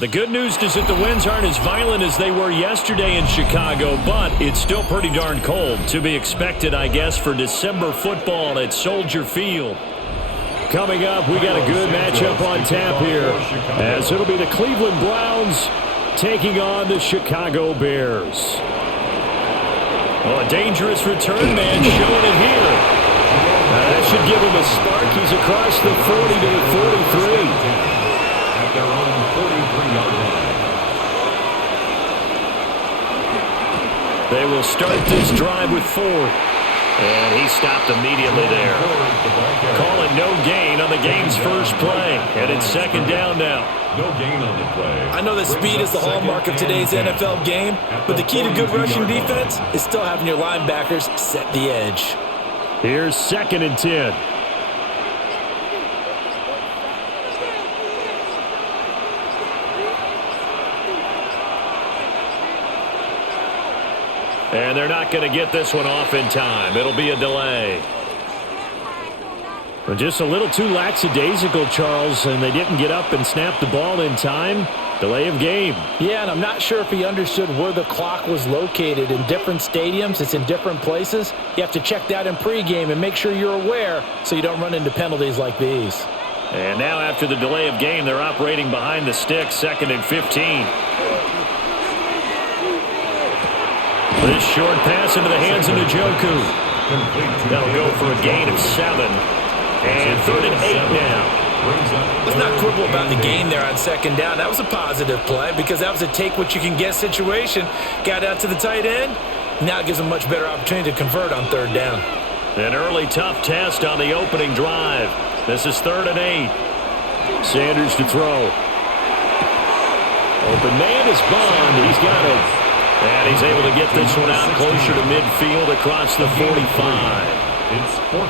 The good news is that the winds aren't as violent as they were yesterday in Chicago, but it's still pretty darn cold. To be expected, I guess, for December football at Soldier Field. Coming up, we got a good matchup on tap here, as it'll be the Cleveland Browns taking on the Chicago Bears. Oh, a dangerous return man showing it here. That should give him a spark. He's across the 40 to the 43. At their own 43-yard line. They will start this drive with Ford. And he stopped immediately there. Call it no gain on the game's first play. And it's second down now. No gain on the play. I know that speed is the hallmark of today's NFL game, but the key to good rushing defense is still having your linebackers set the edge. Here's 2nd and 10. And they're not going to get this one off in time. It'll be a delay. Well, just a little too lackadaisical, Charles, and they didn't get up and snap the ball in time. Delay of game. Yeah, and I'm not sure if he understood where the clock was located. In different stadiums, it's in different places. You have to check that in pregame and make sure you're aware so you don't run into penalties like these. And now after the delay of game, they're operating behind the sticks, 2nd and 15. This short pass into the hands of Njoku. That'll go for a gain of 7. And 3rd and 8 now. Let's not quibble about the gain there on 2nd down. That was a positive play because that was a take-what-you-can-get situation. Got out to the tight end. Now it gives them a much better opportunity to convert on 3rd down. An early tough test on the opening drive. This is 3rd and 8. Sanders to throw. Open man is Bond. He's got it. And he's able to get this one out closer to midfield across the 45.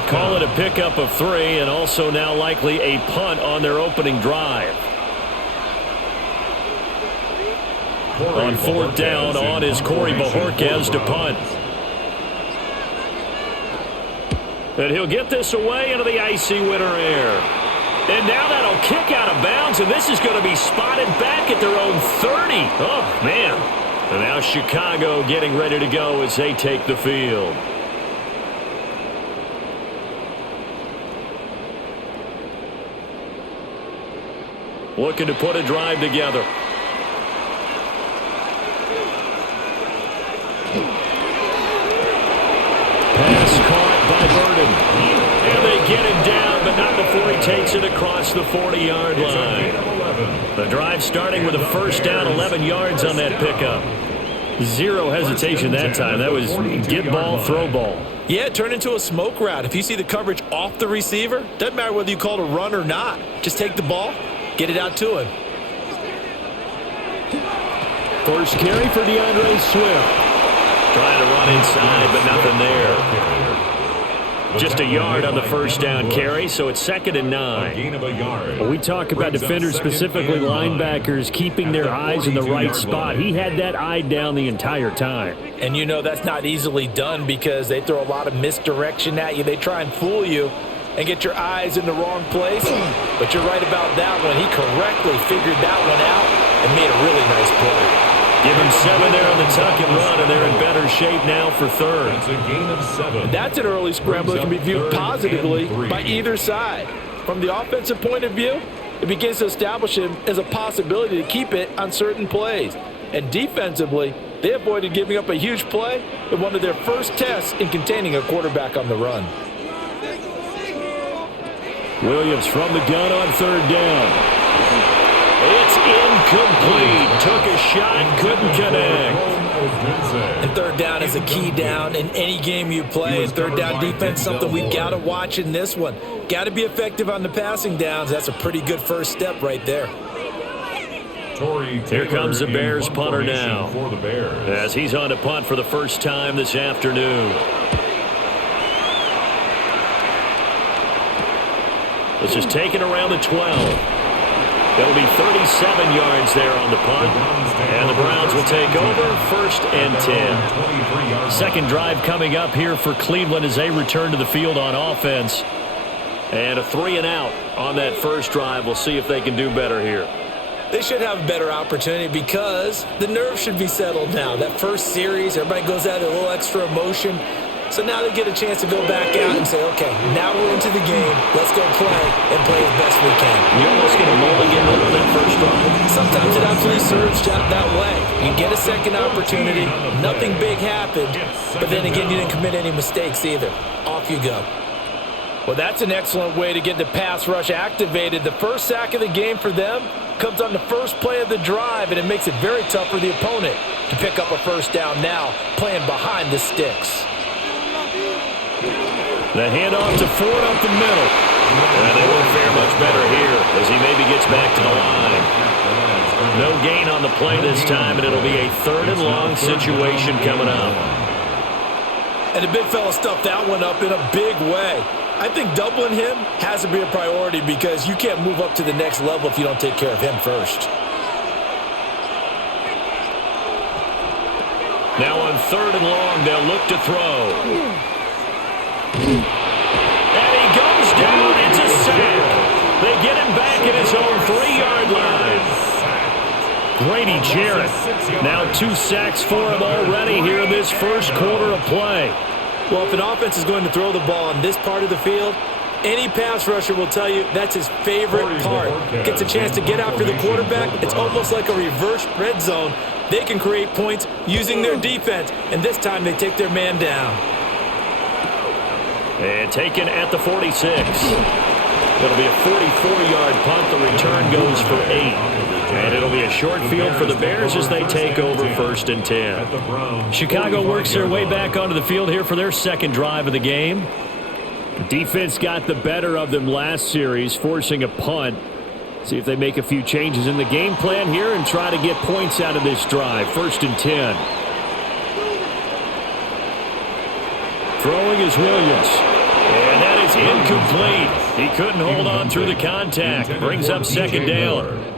Call it a pickup of 3 and also now likely a punt on their opening drive. On 4th down, on is Corey Bojorquez to punt. And he'll get this away into the icy winter air. And now that'll kick out of bounds, and this is going to be spotted back at their own 30. Oh, man. And now Chicago getting ready to go as they take the field. Looking to put a drive together. Pass caught by Burden. And they get him down, but not before he takes it across the 40-yard line. The drive starting with a first down, 11 yards on that pickup. Zero hesitation that time. That was get ball, throw ball. Yeah, turn into a smoke route. If you see the coverage off the receiver, doesn't matter whether you call it a run or not. Just take the ball, get it out to him. First carry for DeAndre Swift. Trying to run inside, but nothing there. Just a yard on the first down carry, so it's 2nd and 9. We talk about defenders, specifically linebackers, keeping their eyes in the right spot. He had that eye down the entire time. And you know that's not easily done because they throw a lot of misdirection at you. They try and fool you and get your eyes in the wrong place. But you're right about that one. He correctly figured that one out and made a really nice play. Give him 7 there on the tuck and run, and they're in better shape now for 3rd. That's a gain of 7. That's an early scramble that can be viewed positively by either side. From the offensive point of view, it begins to establish him as a possibility to keep it on certain plays. And defensively, they avoided giving up a huge play in one of their first tests in containing a quarterback on the run. Williams from the gun on 3rd down. It's incomplete. Took a shot, couldn't connect. And 3rd down is a key down in any game you play. And 3rd down defense, something we've got to watch in this one. Got to be effective on the passing downs. That's a pretty good first step right there. Here comes the Bears punter now, as he's on to punt for the first time this afternoon. This is taken around the 12. It'll be 37 yards there on the punt. And the Browns will take over 1st and 10. Second drive coming up here for Cleveland as they return to the field on offense. And a 3 and out on that first drive. We'll see if they can do better here. They should have a better opportunity because the nerves should be settled now. That first series, everybody goes out with a little extra emotion. So now they get a chance to go back out and say, okay, now we're into the game. Let's go play and play as best we can. You're almost going to mulligan over that first drive. Sometimes it absolutely serves that way. You get a second opportunity. Nothing big happened. But then again, you didn't commit any mistakes either. Off you go. Well, that's an excellent way to get the pass rush activated. The first sack of the game for them comes on the first play of the drive, and it makes it very tough for the opponent to pick up a first down now, playing behind the sticks. The handoff to Ford up the middle. And they won't fare much better here as he maybe gets back to the line. No gain on the play this time, and it'll be a 3rd and long situation coming up. And the big fella stuffed that one up in a big way. I think doubling him has to be a priority because you can't move up to the next level if you don't take care of him first. Now on 3rd and long, they'll look to throw. And he goes down. It's a sack. They get him back at his own 3-yard line. Grady Jarrett. Now 2 sacks for him already here in this first quarter of play. Well, if an offense is going to throw the ball on this part of the field, any pass rusher will tell you that's his favorite part. Gets a chance to get after the quarterback. It's almost like a reverse red zone. They can create points using their defense, and this time they take their man down. And taken at the 46. It'll be a 44-yard punt. The return goes for 8. And it'll be a short field for the Bears as they take over 1st and 10. Chicago works their way back onto the field here for their second drive of the game. The defense got the better of them last series, forcing a punt. See if they make a few changes in the game plan here and try to get points out of this drive. 1st and 10. Throwing is Williams. And that is incomplete. He couldn't hold on through the contact. Brings up 2nd down.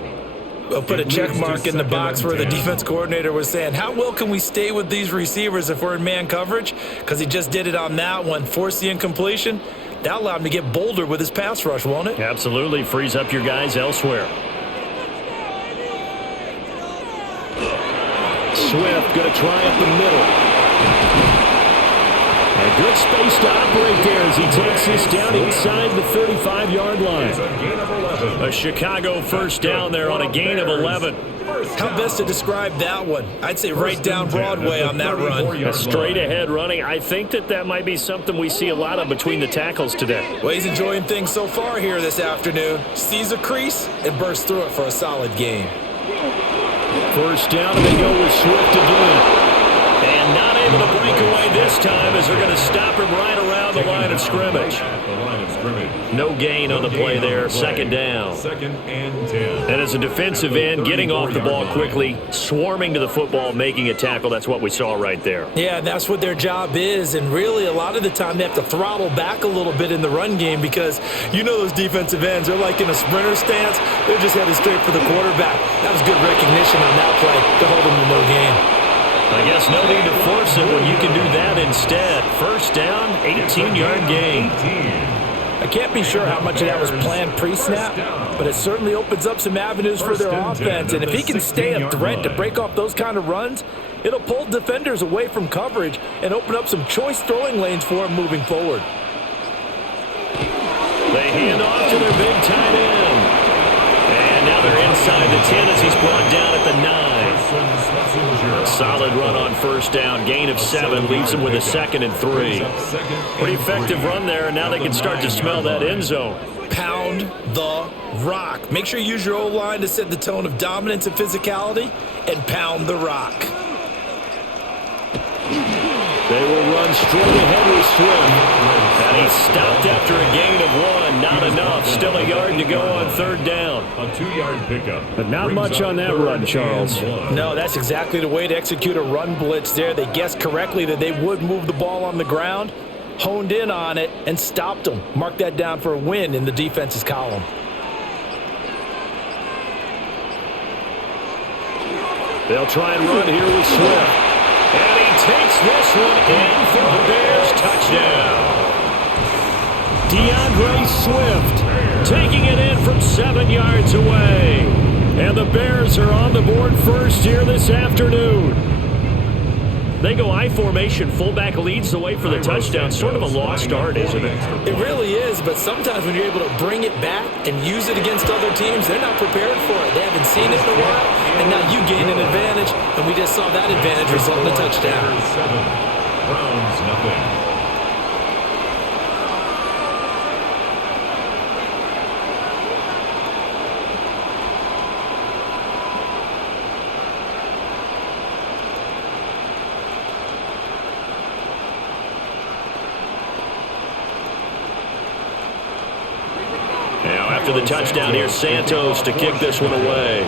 We'll put a check mark in the box where the defense coordinator was saying, how well can we stay with these receivers if we're in man coverage? Because he just did it on that one. Forced the incompletion. That allowed him to get bolder with his pass rush, won't it? Absolutely. Frees up your guys elsewhere. Swift going to try up the middle. And good space to operate there as he takes this down inside the 35-yard line. A Chicago first down there on a gain of 11. How best to describe that one? I'd say right down Broadway on that run. A straight ahead running. I think that might be something we see a lot of between the tackles today. Well, he's enjoying things so far here this afternoon. Sees a crease and bursts through it for a solid gain. First down, and they go with Swift again. And not able to break away this time as they're going to stop him right around the line of scrimmage. No gain on the play there. 2nd down. 2nd and 10. And as a defensive end, getting off the ball quickly, swarming to the football, making a tackle, that's what we saw right there. Yeah, and that's what their job is. And really, a lot of the time, they have to throttle back a little bit in the run game because you know those defensive ends, they're like in a sprinter stance. They're just headed straight for the quarterback. That was good recognition on that play to hold them to no gain. I guess no need to force it when you can do that instead. First down, 18-yard gain. I can't be sure how much of that was planned pre-snap, but it certainly opens up some avenues for their offense. And if he can stay a threat to break off those kind of runs, it'll pull defenders away from coverage and open up some choice throwing lanes for him moving forward. They hand off to their big tight end. And now they're inside the 10 as he's brought down at the 9. A solid run on first down. Gain of 7 leaves them with a 2nd and 3. Pretty effective run there, and now they can start to smell that end zone. Pound the rock. Make sure you use your O-line to set the tone of dominance and physicality, and pound the rock. They will run straight ahead with Swift. And he stopped after a gain of 1. Not enough. Still a yard to go on 3rd down. A 2-yard pickup. But not much on that run, Charles. No, that's exactly the way to execute a run blitz there. They guessed correctly that they would move the ball on the ground, honed in on it, and stopped them. Mark that down for a win in the defense's column. They'll try and run here with Swift. And he takes this one in for the Bears touchdown. DeAndre Swift taking it in from 7 yards away. And the Bears Bears are on the board first here this afternoon. They go I formation. Fullback leads the way for the touchdown. Sort of a lost art, isn't it? It really is, but sometimes when you're able to bring it back and use it against other teams, they're not prepared for it. They haven't seen it in a while, and now you gain an advantage, and we just saw that advantage result in a touchdown. 7, Browns nothing. After the touchdown, here's Santos to kick this one away.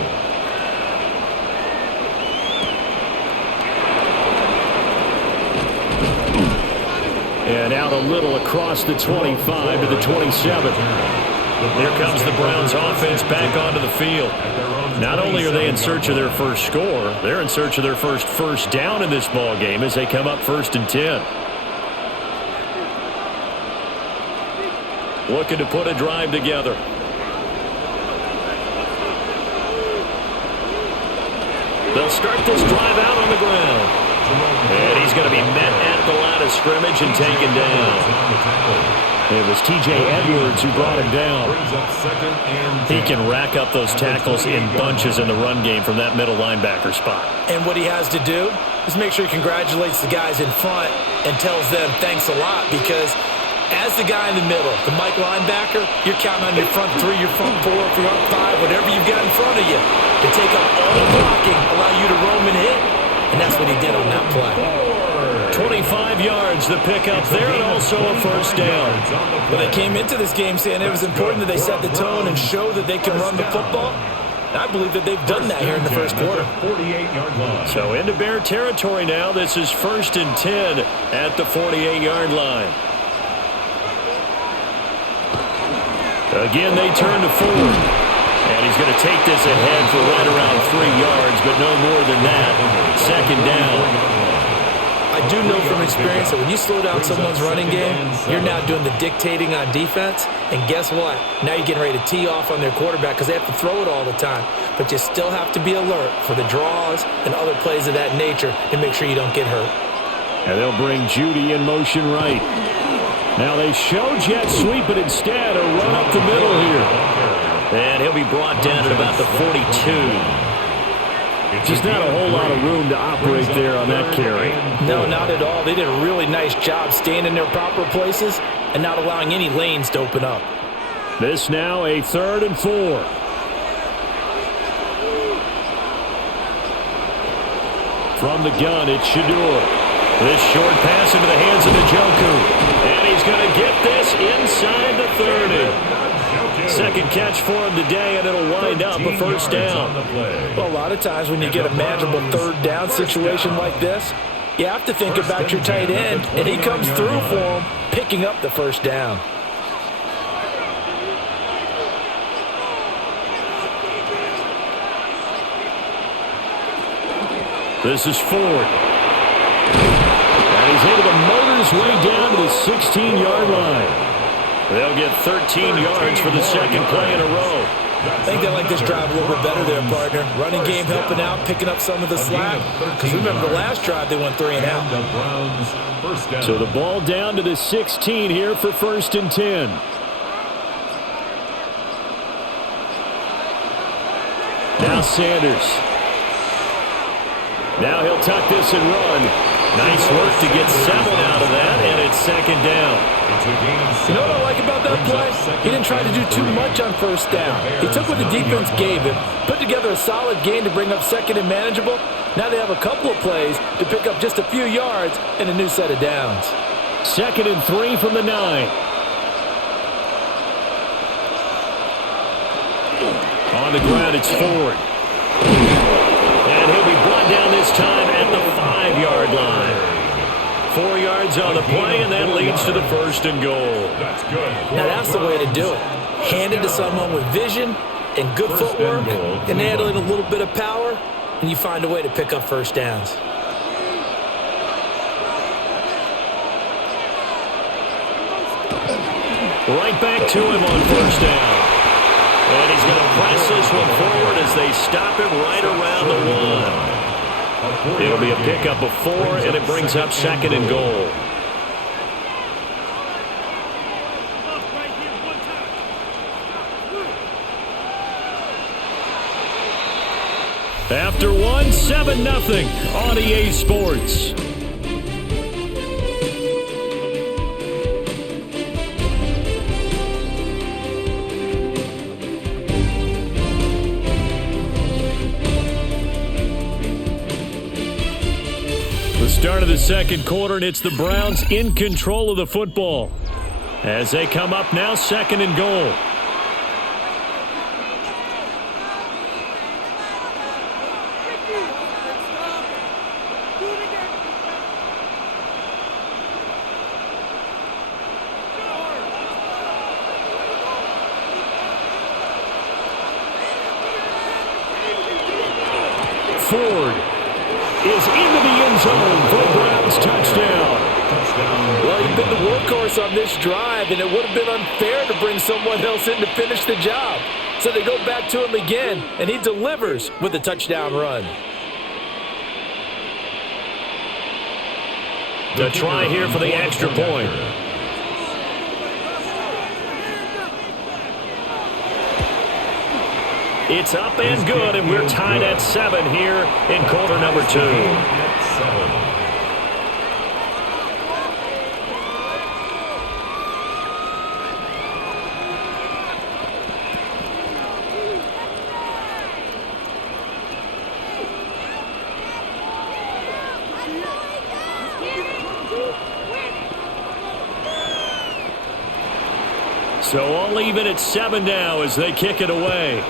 And out a little across the 25 to the 27. Here comes the Browns offense back onto the field. Not only are they in search of their first score, they're in search of their first down in this ball game as they come up 1st and 10. Looking to put a drive together. They'll start this drive out on the ground. And he's going to be met at the line of scrimmage and taken down. It was T.J. Edwards who brought him down. He can rack up those tackles in bunches in the run game from that middle linebacker spot. And what he has to do is make sure he congratulates the guys in front and tells them thanks a lot, because as the guy in the middle, the Mike linebacker, you're counting on your front 3, your front 4, your front 5, whatever you've got in front of you to take up all the blocking, allow you to roam and hit, and that's what he did on that play. 25 yards, the pickup there, and also a first down. Well, they came into this game saying it was important that they set the tone and show that they can run the football. And I believe that they've done that here in the first quarter. 48-yard line. So into Bear territory now. This is 1st and 10 at the 48-yard line. Again, they turn to Ford. And he's going to take this ahead for right around 3 yards, but no more than that. 2nd down. I do know from experience that when you slow down someone's running game, you're now doing the dictating on defense. And guess what? Now you're getting ready to tee off on their quarterback because they have to throw it all the time. But you still have to be alert for the draws and other plays of that nature to make sure you don't get hurt. And they'll bring Judy in motion right. Now they show jet sweep, but instead a run up the middle here. And he'll be brought down at about the 42. Just not a whole lot of room to operate there on that carry. No, not at all. They did a really nice job staying in their proper places and not allowing any lanes to open up. This now a 3rd and 4. From the gun, it's Shador. This short pass into the hands of Njoku. And he's going to get this inside the 30. Second catch for him today, and it'll wind up a first down. Well, a lot of times when you get a manageable 3rd down situation like this, you have to think about your tight end, and he comes through for him, picking up the first down. This is Ford. And he's able to motor his way down to the 16-yard line. They'll get 13 yards for the second play in a row. I think they like this drive a little bit better there, partner. Running game helping out, picking up some of the slack. Because remember the last drive, they went 3 and out. So the ball down to the 16 here for 1st and 10. Now Sanders. Now he'll tuck this and run. Nice work to get 7 out of that, and it's 2nd down. You know what I like about that play? He didn't try to do too much on 1st down. He took what the defense gave him, put together a solid game to bring up 2nd and manageable. Now they have a couple of plays to pick up just a few yards and a new set of downs. 2nd and 3 from the 9. On the ground, it's Ford. And he'll be brought down this time at the 5-yard line. 4 yards on the play, and that leads to the 1st and goal. That's good. Now that's the way to do it. Hand it to someone with vision and good footwork, and add in a little bit of power, and you find a way to pick up first downs. Right back to him on 1st down. And he's going to press this one forward as they stop him right It'll be a pickup of 4, and it brings up 2nd and goal. After 1, 7-0 on EA Sports. The start of the second quarter, and it's the Browns in control of the football as they come up now 2nd and goal. Ford is into the end zone for the Browns touchdown. Well, he's been the workhorse on this drive, and it would have been unfair to bring someone else in to finish the job. So they go back to him again, and he delivers with a touchdown run. The try here for the extra point. It's up and good, and we're tied at 7 here in quarter number 2. So all even at 7 now as they kick it away.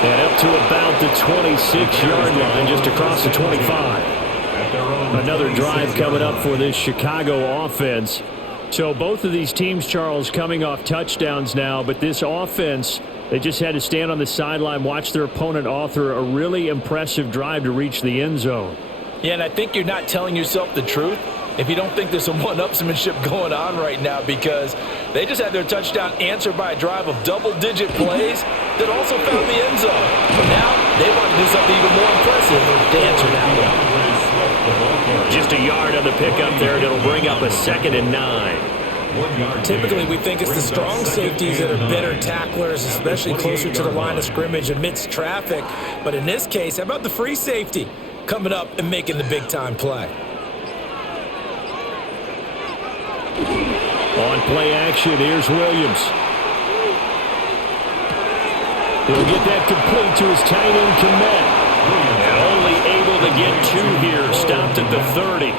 And up to about the 26-yard line, just across the 25. Another drive coming up for this Chicago offense. So both of these teams, Charles, coming off touchdowns now, but this offense, they just had to stand on the sideline, watch their opponent author a really impressive drive to reach the end zone. Yeah, and I think you're not telling yourself the truth if you don't think there's some one-upsmanship going on right now, because they just had their touchdown answered by a drive of double-digit plays that also found the end zone. But now they want to do something even more impressive to answer that one. Just a yard on the pickup there, and it'll bring up a 2nd and 9. Typically, we think it's the strong safeties that are better tacklers, especially closer to the line of scrimmage amidst traffic. But in this case, how about the free safety coming up and making the big-time play? On play action, here's Williams. He'll get that complete to his tight end, Komet. And only able to get 2 here, stopped at the 30.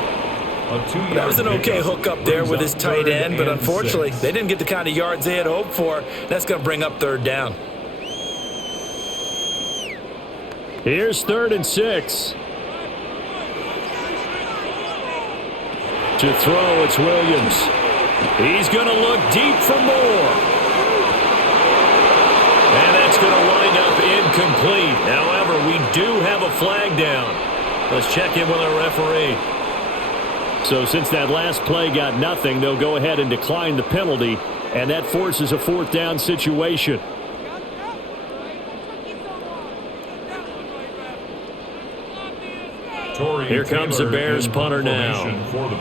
That was an okay hook up there with his tight end, but unfortunately, they didn't get the kind of yards they had hoped for. That's going to bring up 3rd down. Here's 3rd and 6. To throw, it's Williams. He's going to look deep for more. And that's going to wind up incomplete. However, we do have a flag down. Let's check in with our referee. So since that last play got nothing, they'll go ahead and decline the penalty, and that forces a 4th down situation. Here comes the Bears punter now,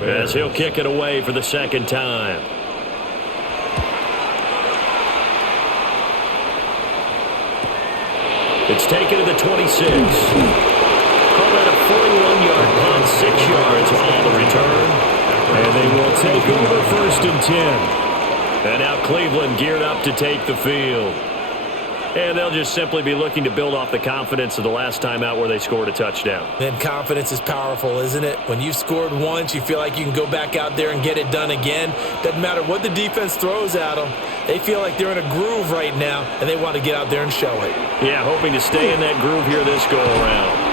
as he'll kick it away for the 2nd time. It's taken to the 26. Call that a 41-yard punt, 6 yards on the return. And they will take over 1st and 10. And now Cleveland geared up to take the field. And they'll just simply be looking to build off the confidence of the last time out where they scored a touchdown. And confidence is powerful, isn't it? When you've scored once, you feel like you can go back out there and get it done again. Doesn't matter what the defense throws at them. They feel like they're in a groove right now, and they want to get out there and show it. Yeah, hoping to stay in that groove here this go-around.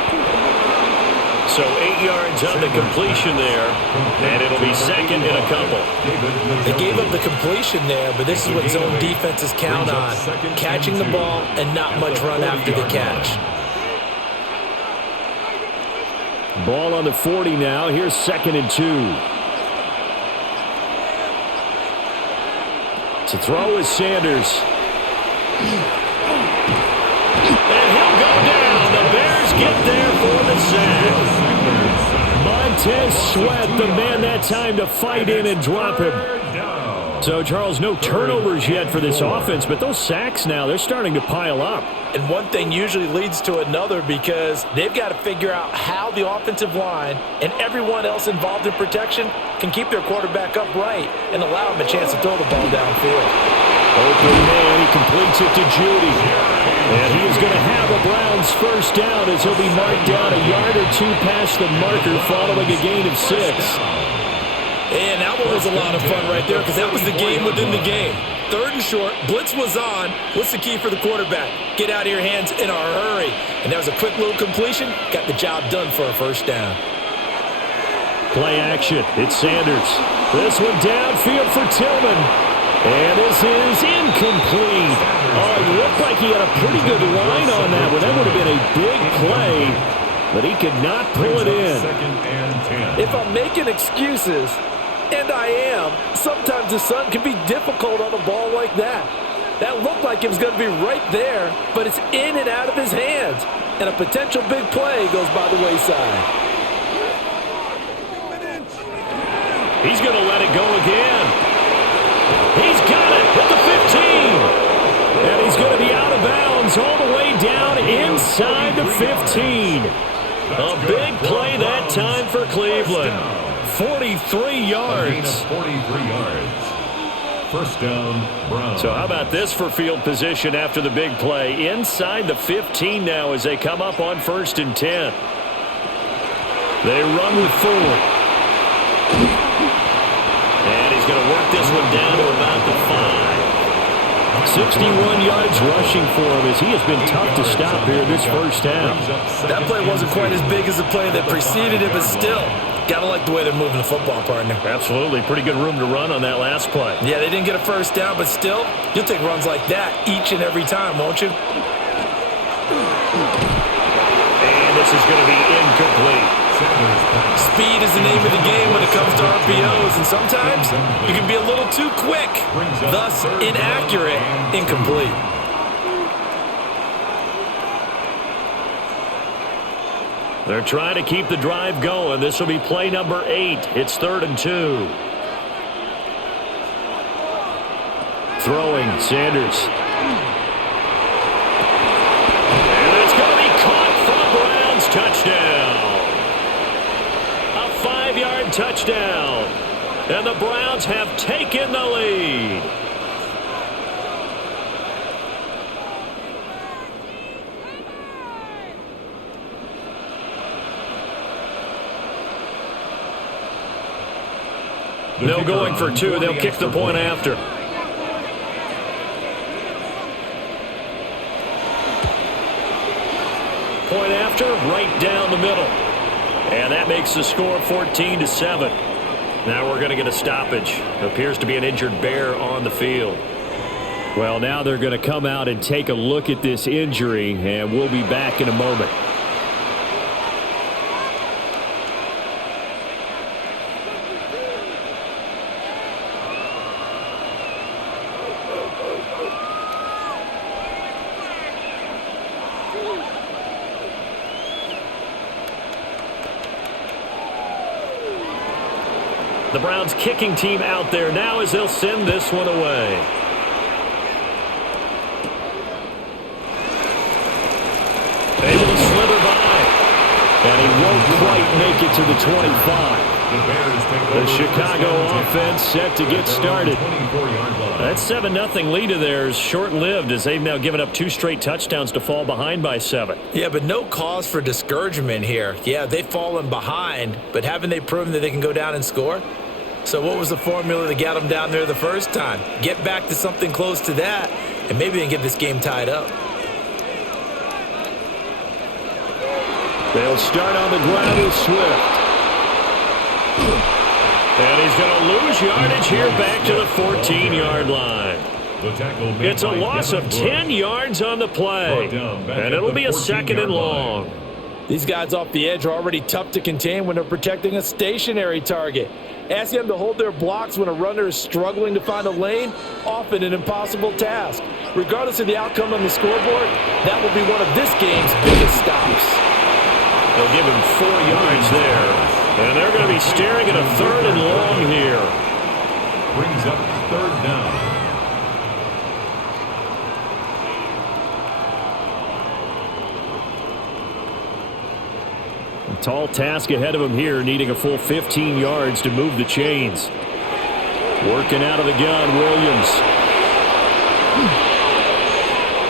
So 8 yards on the completion there, and it'll be 2nd and a couple. They gave up the completion there, but this is what zone defenses count on. Catching the ball and not much run after the catch. Ball on the 40 now. Here's 2nd and 2. To throw is Sanders. And he'll go down. The Bears get there for the sack. Montez Sweat, the man that time to fight in and drop him. So, Charles, no turnovers yet for this offense, but those sacks now, they're starting to pile up. And one thing usually leads to another because they've got to figure out how the offensive line and everyone else involved in protection can keep their quarterback upright and allow him a chance to throw the ball downfield. Open man, he completes it to Judy. And he is going to have a Browns first down as he'll be marked down a yard or two past the marker following a gain of 6. And that one was a lot of fun right there because that was the game within the game. 3rd and short, blitz was on. What's the key for the quarterback? Get out of your hands in a hurry. And that was a quick little completion. Got the job done for a first down. Play action. It's Sanders. This one downfield for Tillman. And this is incomplete. Oh, it looked like he had a pretty good line on that one. That would have been a big play, but he could not pull it in. If I'm making excuses, and I am, sometimes the sun can be difficult on a ball like that. That looked like it was going to be right there, but it's in and out of his hands. And a potential big play goes by the wayside. He's going to let it go again. He's got it at the 15. And he's going to be out of bounds all the way down inside the 15. A big play that time for Cleveland. 43 yards. 43 yards. First down, Browns. So how about this for field position after the big play? Inside the 15 now as they come up on 1st and 10. They run with 4. And he's going to work this one down to about the 5. 61 yards rushing for him as he has been tough to stop here this first half. That play wasn't quite as big as the play that preceded it, but still, got to like the way they're moving the football, partner. Absolutely. Pretty good room to run on that last play. Yeah, they didn't get a first down, but still, you'll take runs like that each and every time, won't you? And this is going to be incomplete. Speed is the name of the game when it comes to RPOs, and sometimes you can be a little too quick, thus inaccurate, incomplete. They're trying to keep the drive going. This will be play number 8. It's 3rd and 2. Throwing, Sanders. And it's going to be caught for a Browns touchdown. A 5-yard touchdown. And the Browns have taken the lead. No going for 2. They'll kick the point after. Point after, right down the middle. And that makes the score 14-7. Now we're going to get a stoppage. Appears to be an injured Bear on the field. Well, now they're going to come out and take a look at this injury, and we'll be back in a moment. The Browns kicking team out there now as they'll send this one away. Able to slither by. And he won't quite make it to the 25. The Chicago offense set to get started. That 7-0 lead of theirs short-lived as they've now given up 2 straight touchdowns to fall behind by 7. Yeah, but no cause for discouragement here. Yeah, they've fallen behind, but haven't they proven that they can go down and score? So what was the formula that got them down there the first time? Get back to something close to that, and maybe they can get this game tied up. They'll start on the ground with Swift. And he's going to lose yardage here back to the 14-yard line. It's a loss of 10 yards on the play. And it'll be a 2nd and long. These guys off the edge are already tough to contain when they're protecting a stationary target. Asking them to hold their blocks when a runner is struggling to find a lane, often an impossible task. Regardless of the outcome on the scoreboard, that will be one of this game's biggest stops. They'll give him 4 yards there. And they're going to be staring at a 3rd and long here. Brings up 3rd down. A tall task ahead of him here, needing a full 15 yards to move the chains. Working out of the gun, Williams.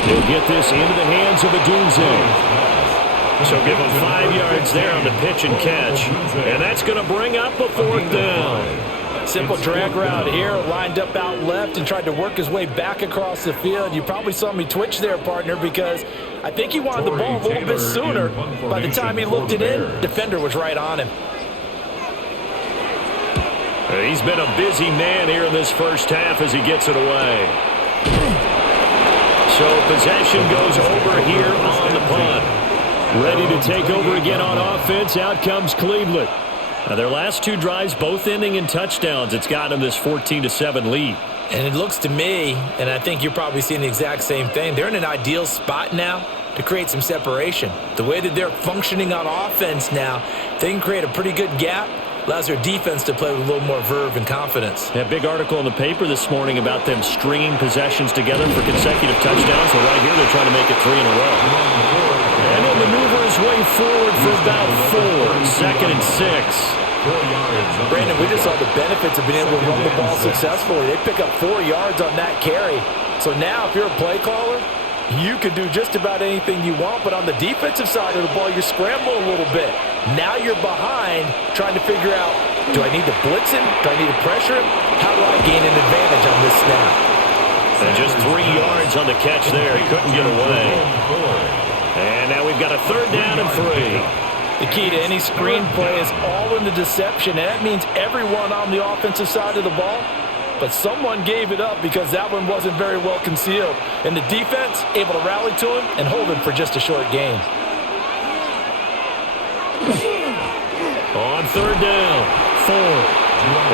He'll get this into the hands of Adunze. So give him 5 yards there on the pitch and catch. And that's going to bring up a 4th down. Simple drag route here, lined up out left and tried to work his way back across the field. You probably saw me twitch there, partner, because I think he wanted the ball a little bit sooner. By the time he looked it in, defender was right on him. He's been a busy man here in this first half as he gets it away. So possession goes over here on the punt. Ready to take over again on offense. Out comes Cleveland. Now their last 2 drives, both ending in touchdowns. It's got them this 14-7 lead. And it looks to me, and I think you're probably seeing the exact same thing, they're in an ideal spot now to create some separation. The way that they're functioning on offense now, they can create a pretty good gap. Allows their defense to play with a little more verve and confidence. A big article in the paper this morning about them stringing possessions together for consecutive touchdowns. Well, right here they're trying to make it 3 in a row. And he'll maneuver his way forward for about 4. 2nd and 6. Brandon, we just saw the benefits of being able to run the ball successfully. They pick up 4 yards on that carry. So now if you're a play caller, you can do just about anything you want, but on the defensive side of the ball, you're scrambling a little bit. Now you're behind trying to figure out, do I need to blitz him? Do I need to pressure him? How do I gain an advantage on this snap? And just 3 yards on the catch there. He couldn't get away. And now we've got a 3rd down and 3. The key to any screenplay is all in the deception, and that means everyone on the offensive side of the ball. But someone gave it up because that one wasn't very well concealed. And the defense able to rally to him and hold him for just a short gain. On 3rd down, 4.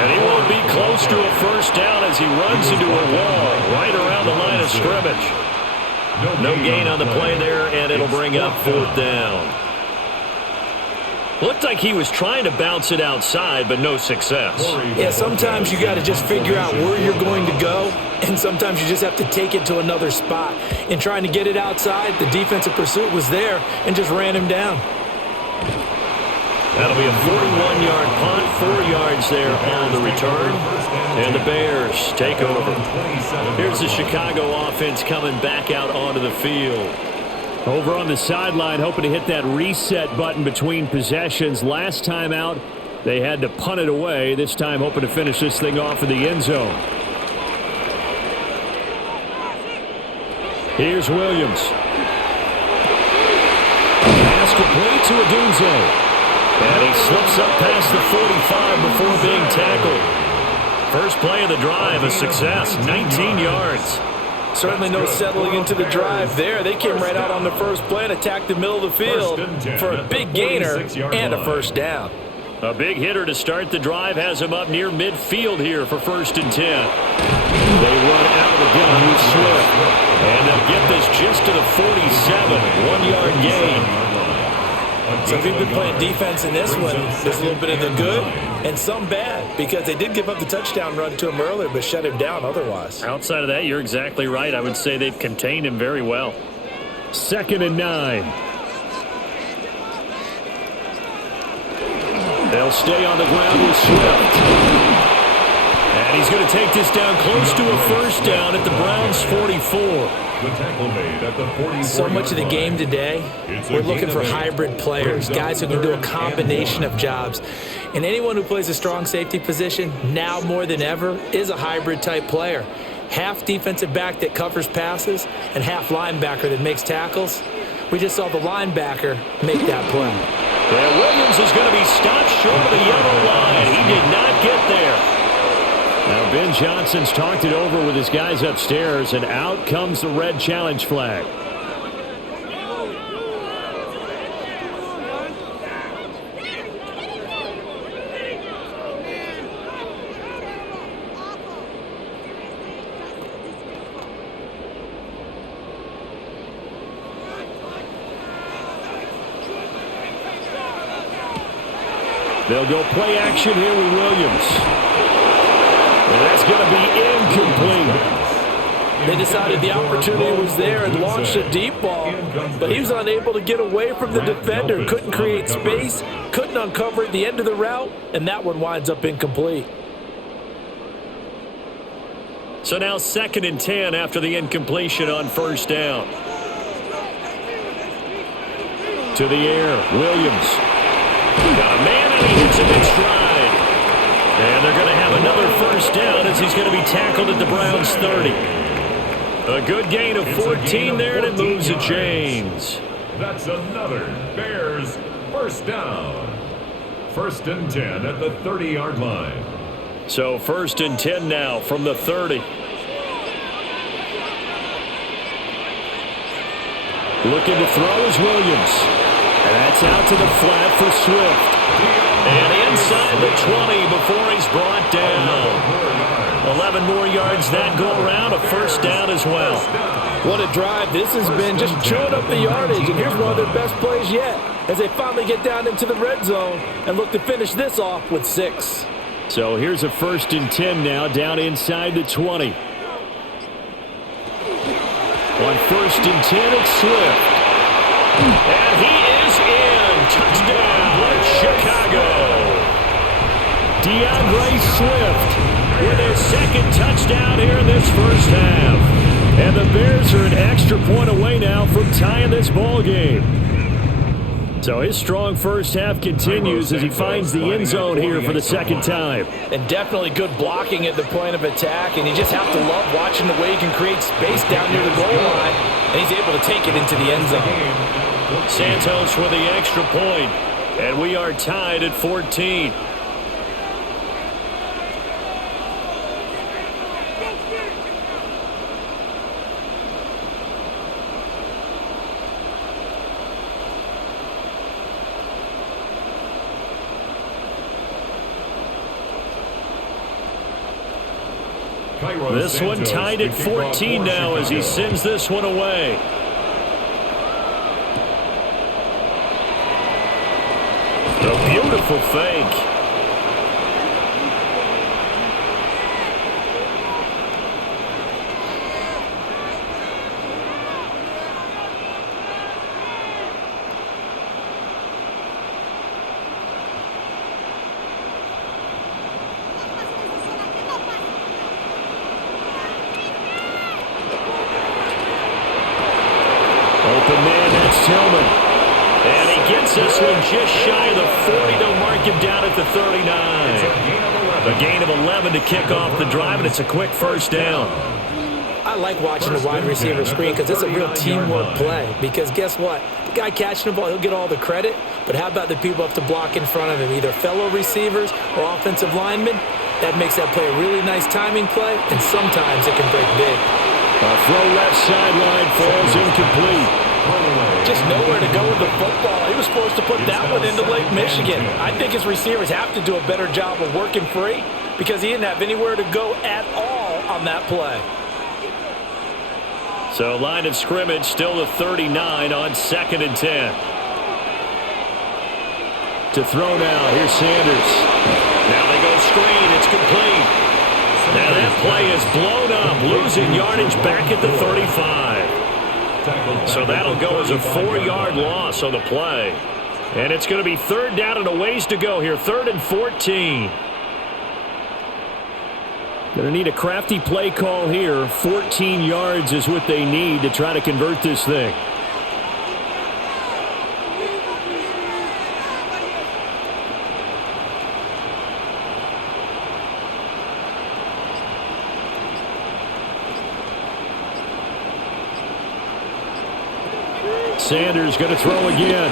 And he won't be close to a 1st down as he runs into a wall right around the line of scrimmage. No gain on the play there, and it'll bring up 4th down. Looked like he was trying to bounce it outside, but no success. Yeah, sometimes you got to just figure out where you're going to go, and sometimes you just have to take it to another spot. In trying to get it outside, the defensive pursuit was there and just ran him down. That'll be a 41-yard punt, 4 yards there on the return, and the Bears take over. Here's the Chicago offense coming back out onto the field. Over on the sideline, hoping to hit that reset button between possessions. Last time out, they had to punt it away. This time, hoping to finish this thing off in the end zone. Here's Williams. Pass complete to Adunze. And he slips up past the 45 before being tackled. First play of the drive, a success, 19 yards. Certainly no settling into the drive there. They came right out on the first play and attacked the middle of the field for a big gainer and a 1st down. A big hitter to start the drive has him up near midfield here for 1st and 10. They run out of the gun with Swift. And they'll get this just to the 47, 1-yard gain. So if you've been playing defense in this one, there's a little bit of the good and some bad, because they did give up the touchdown run to him earlier but shut him down otherwise. Outside of that, you're exactly right. I would say they've contained him very well. 2nd and 9. They'll stay on the ground with Swift. And he's going to take this down close to a 1st down at the Browns' 44. So much of the game today, we're looking for hybrid players, guys who can do a combination of jobs. And anyone who plays a strong safety position, now more than ever, is a hybrid type player. Half defensive back that covers passes and half linebacker that makes tackles. We just saw the linebacker make that play. Yeah, Williams is going to be stopped short of the yellow line. He did not get there. Now Ben Johnson's talked it over with his guys upstairs, and out comes the red challenge flag. They'll go play action here with Williams. And that's going to be incomplete. They decided the opportunity was there and launched a deep ball, but he was unable to get away from the defender, couldn't create space, couldn't uncover at the end of the route, and that one winds up incomplete. So now 2nd and 10 after the incompletion on first down. To the air, Williams. Got a man and he hits him in stride. And they're going to have another first down as he's going to be tackled at the Browns 30. A good gain of 14 there, and it moves the chains. That's another Bears first down. 1st and 10 at the 30-yard line. So 1st and 10 now from the 30. Looking to throw is Williams. And that's out to the flat for Swift. And inside the 20 before he's brought down. 11 more yards that go around, a first down as well. What a drive this has been, just chewing up the yardage, and here's one of their best plays yet as they finally get down into the red zone and look to finish this off with 6. So here's a 1st and 10 now, down inside the 20. On 1st and 10, it's Swift. And he is in. Touchdown, Chicago. DeAndre Swift with his 2nd touchdown here in this first half. And the Bears are an extra point away now from tying this ball game. So his strong first half continues as he finds the end zone here for the 2nd time. And definitely good blocking at the point of attack, and you just have to love watching the way he can create space down near the goal line, and he's able to take it into the end zone. Santos with the extra point, and we are tied at 14. This one tied at 14 now as he sends this one away. A beautiful fake. And he gets this one just shy of the 40. They'll mark him down at the 39. A gain of 11 to kick off the drive, and it's a quick first down. I like watching the wide receiver screen because it's a real teamwork play. Because guess what? The guy catching the ball, he'll get all the credit. But how about the people have to block in front of him, either fellow receivers or offensive linemen? That makes that play a really nice timing play, and sometimes it can break big. A throw left sideline falls incomplete. Just nowhere to go with the football. He was forced to put that one into Lake Michigan. I think his receivers have to do a better job of working free because he didn't have anywhere to go at all on that play. So line of scrimmage still the 39 on 2nd and 10. To throw now, here's Sanders. Now they go screen, it's complete. Now that play is blown up, losing yardage back at the 35. So that'll go as a 4-yard loss on the play. And it's going to be 3rd down and a ways to go here, 3rd and 14. Going to need a crafty play call here. 14 yards is what they need to try to convert this thing. Sanders going to throw again.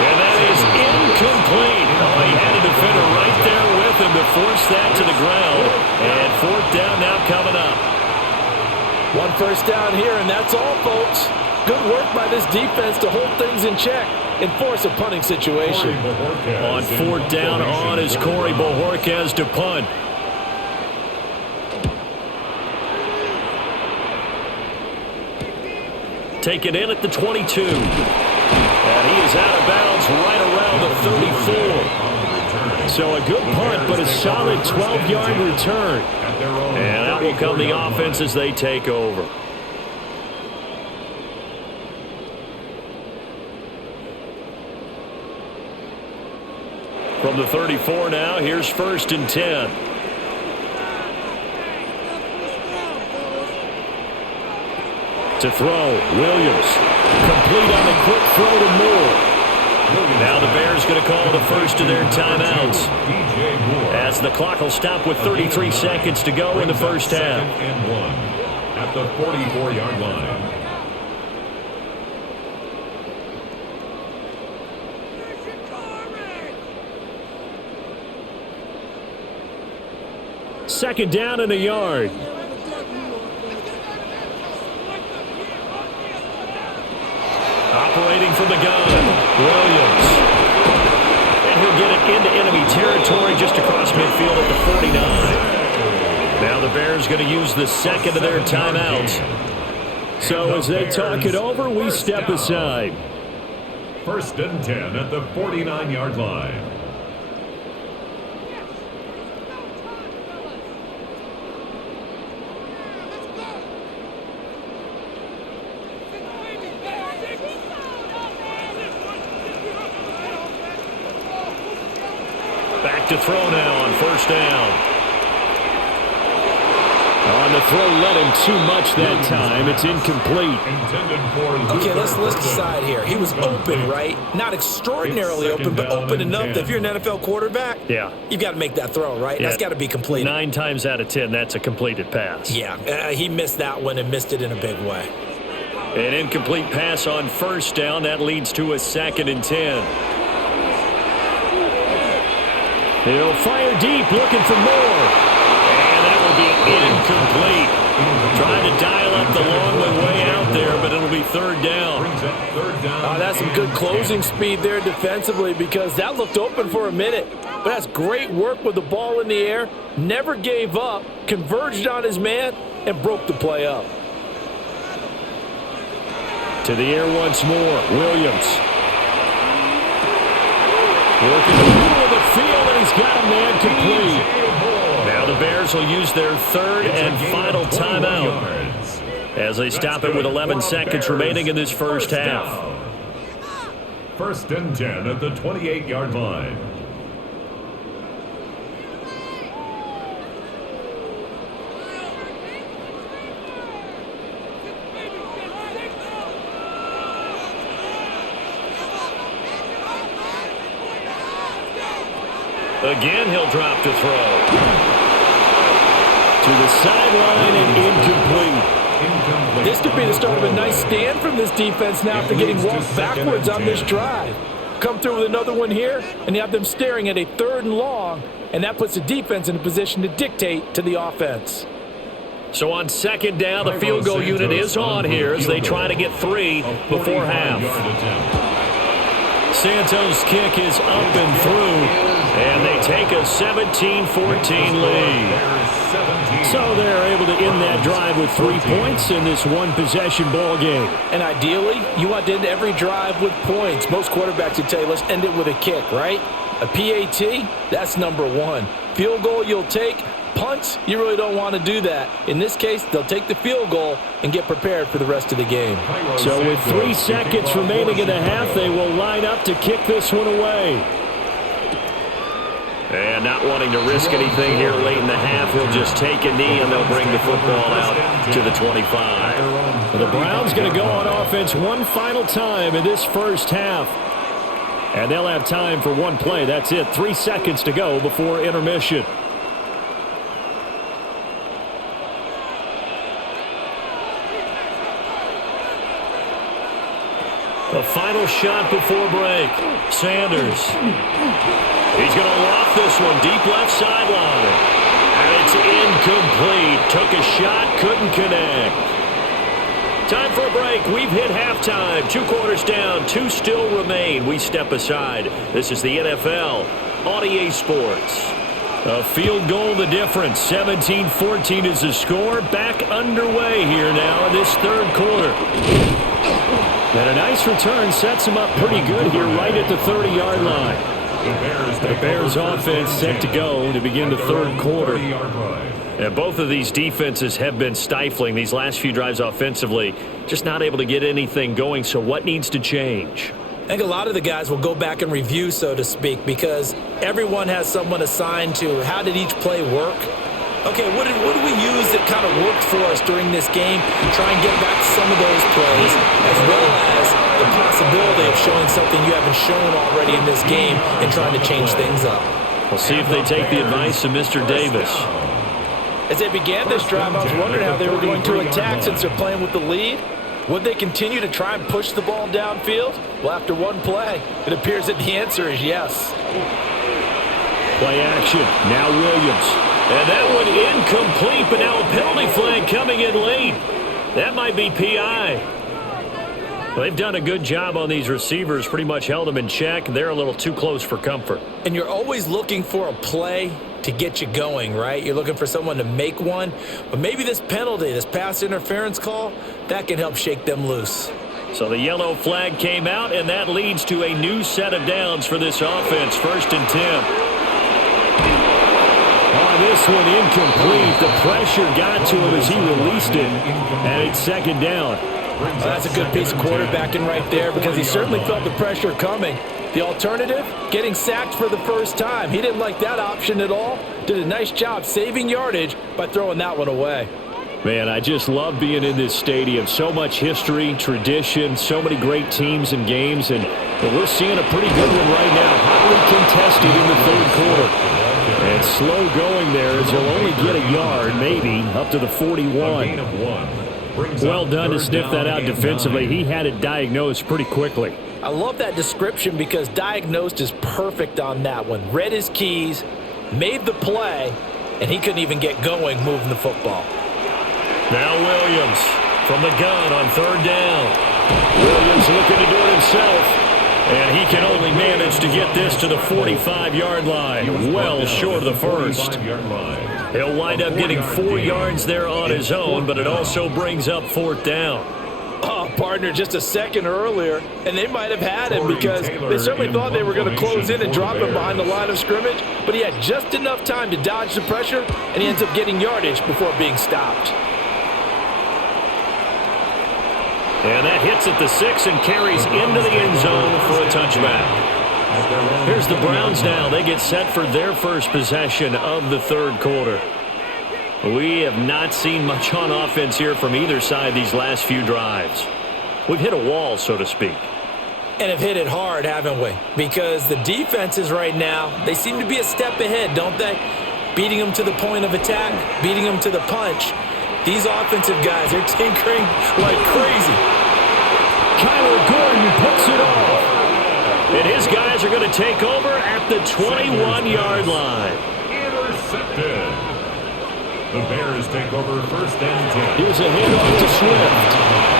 And that is incomplete. Oh, he had a defender right there with him to force that to the ground. And 4th down now coming up. One first down here, and that's all, folks. Good work by this defense to hold things in check and force a punting situation. On 4th down on is Corey Bojorquez to punt. Take it in at the 22. And he is out of bounds right around 34. So a good punt, but a solid 12-yard return. And out will come the offense as they take over. From the 34 now, here's 1st and 10. To throw, Williams. Complete on a quick throw to Moore. Now the Bears going to call the first of their timeouts, as the clock will stop with 33 seconds to go in the first half. And 1 at the 44-yard line. Second down and a yard. Operating from the gun, Williams. And he'll get it into enemy territory just across midfield at the 49. Now the Bears going to use the second of their timeouts. So as they talk it over, we step aside. 1st and 10 at the 49-yard line. Back to throw now on 1st down. On the throw, let him too much that time. It's incomplete. Okay, let's decide here. He was open, right? Not extraordinarily open, but open enough that if you're an NFL quarterback, you've got to make that throw, right? That's got to be completed. 9 times out of 10, that's a completed pass. Yeah, he missed that one and missed it in a big way. An incomplete pass on 1st down. That leads to a 2nd and 10. He'll fire deep, looking for more. And that will be incomplete. Trying to dial up the long way out there, but it'll be 3rd down. That's some good closing speed there defensively, because that looked open for a minute. But that's great work with the ball in the air. Never gave up, converged on his man, and broke the play up. To the air once more, Williams. Working the middle of the field, and he's got a man complete. Now the Bears will use their 3rd and final timeout as they stop it with 11 seconds remaining in this first half. 1st and 10 at the 28-yard line. Again, he'll drop to throw. To the sideline and incomplete. This could be the start of a nice stand from this defense now after getting walked backwards on this drive. Come through with another one here, and you have them staring at a 3rd and long, and that puts the defense in a position to dictate to the offense. So on 2nd down, the field goal unit is on here as they try to get 3 before half. Santos' kick is up and through. And they take a 17-14 lead. So they're able to end that drive with 3 points in this one-possession ball game. And ideally, you want to end every drive with points. Most quarterbacks would tell you, let's end it with a kick, right? A PAT, that's number 1. Field goal you'll take. Punts, you really don't want to do that. In this case, they'll take the field goal and get prepared for the rest of the game. So with 3 seconds remaining in the half, they will line up to kick this one away. And not wanting to risk anything here late in the half, he'll just take a knee and they'll bring the football out to the 25. The Browns going to go on offense one final time in this first half. And they'll have time for one play. That's it. 3 seconds to go before intermission. The final shot before break. Sanders. He's going to loft this one deep left sideline. And it's incomplete. Took a shot, couldn't connect. Time for a break. We've hit halftime. 2 quarters down, 2 still remain. We step aside. This is the NFL on EA Sports. A field goal the difference. 17-14 is the score. Back underway here now in this 3rd quarter. And a nice return sets them up pretty good here right at the 30-yard line. The Bears offense set to go to begin the third quarter. And both of these defenses have been stifling these last few drives offensively, just not able to get anything going. So what needs to change? I think a lot of the guys will go back and review, so to speak, because everyone has someone assigned to how did each play work. Okay, what did we use that kind of worked for us during this game? Try and get back to some of those plays, as well as the possibility of showing something you haven't shown already in this game and trying to change things up. We'll see if they take the advice of Mr. Davis. As they began this drive, I was wondering how they were going to attack since they're playing with the lead. Would they continue to try and push the ball downfield? Well, after one play, it appears that the answer is yes. Play action. Now Williams. And that one incomplete, but now a penalty flag coming in late. That might be PI. Well, they've done a good job on these receivers, pretty much held them in check. They're a little too close for comfort. And you're always looking for a play to get you going, right? You're looking for someone to make one. But maybe this penalty, this pass interference call, that can help shake them loose. So the yellow flag came out, and that leads to a new set of downs for this offense. 1st and 10. This one incomplete. The pressure got to him as he released it, and it's 2nd down. Well, that's a good piece of quarterbacking right there because he certainly felt the pressure coming. The alternative, getting sacked for the first time. He didn't like that option at all. Did a nice job saving yardage by throwing that one away. Man, I just love being in this stadium. So much history, tradition, so many great teams and games, and we're seeing a pretty good one right now. Hotly contested in the 3rd quarter. And slow going there as he'll only get a yard, maybe, up to the 41. Well done to sniff that out defensively. He had it diagnosed pretty quickly. I love that description because diagnosed is perfect on that one. Read his keys, made the play, and he couldn't even get going moving the football. Now Williams from the gun on 3rd down. Williams looking to do it himself. And he can only manage to get this to the 45-yard line, well short of the 1st. He'll wind up getting 4 yards there on his own, but it also brings up 4th down. Oh, partner, just a second earlier, and they might have had him because they certainly thought they were going to close in and drop him behind the line of scrimmage, but he had just enough time to dodge the pressure, and he ends up getting yardage before being stopped. And that hits at the 6 and carries into the end zone for a touchback. Here's the Browns now. They get set for their first possession of the 3rd quarter. We have not seen much on offense here from either side these last few drives. We've hit a wall, so to speak. And have hit it hard, haven't we? Because the defenses right now, they seem to be a step ahead, don't they? Beating them to the point of attack, beating them to the punch. These offensive guys, they're tinkering like crazy. Kyler Gordon picks it off. And his guys are going to take over at the 21-yard line. Intercepted. The Bears take over 1st and 10. Here's a handoff to Swift.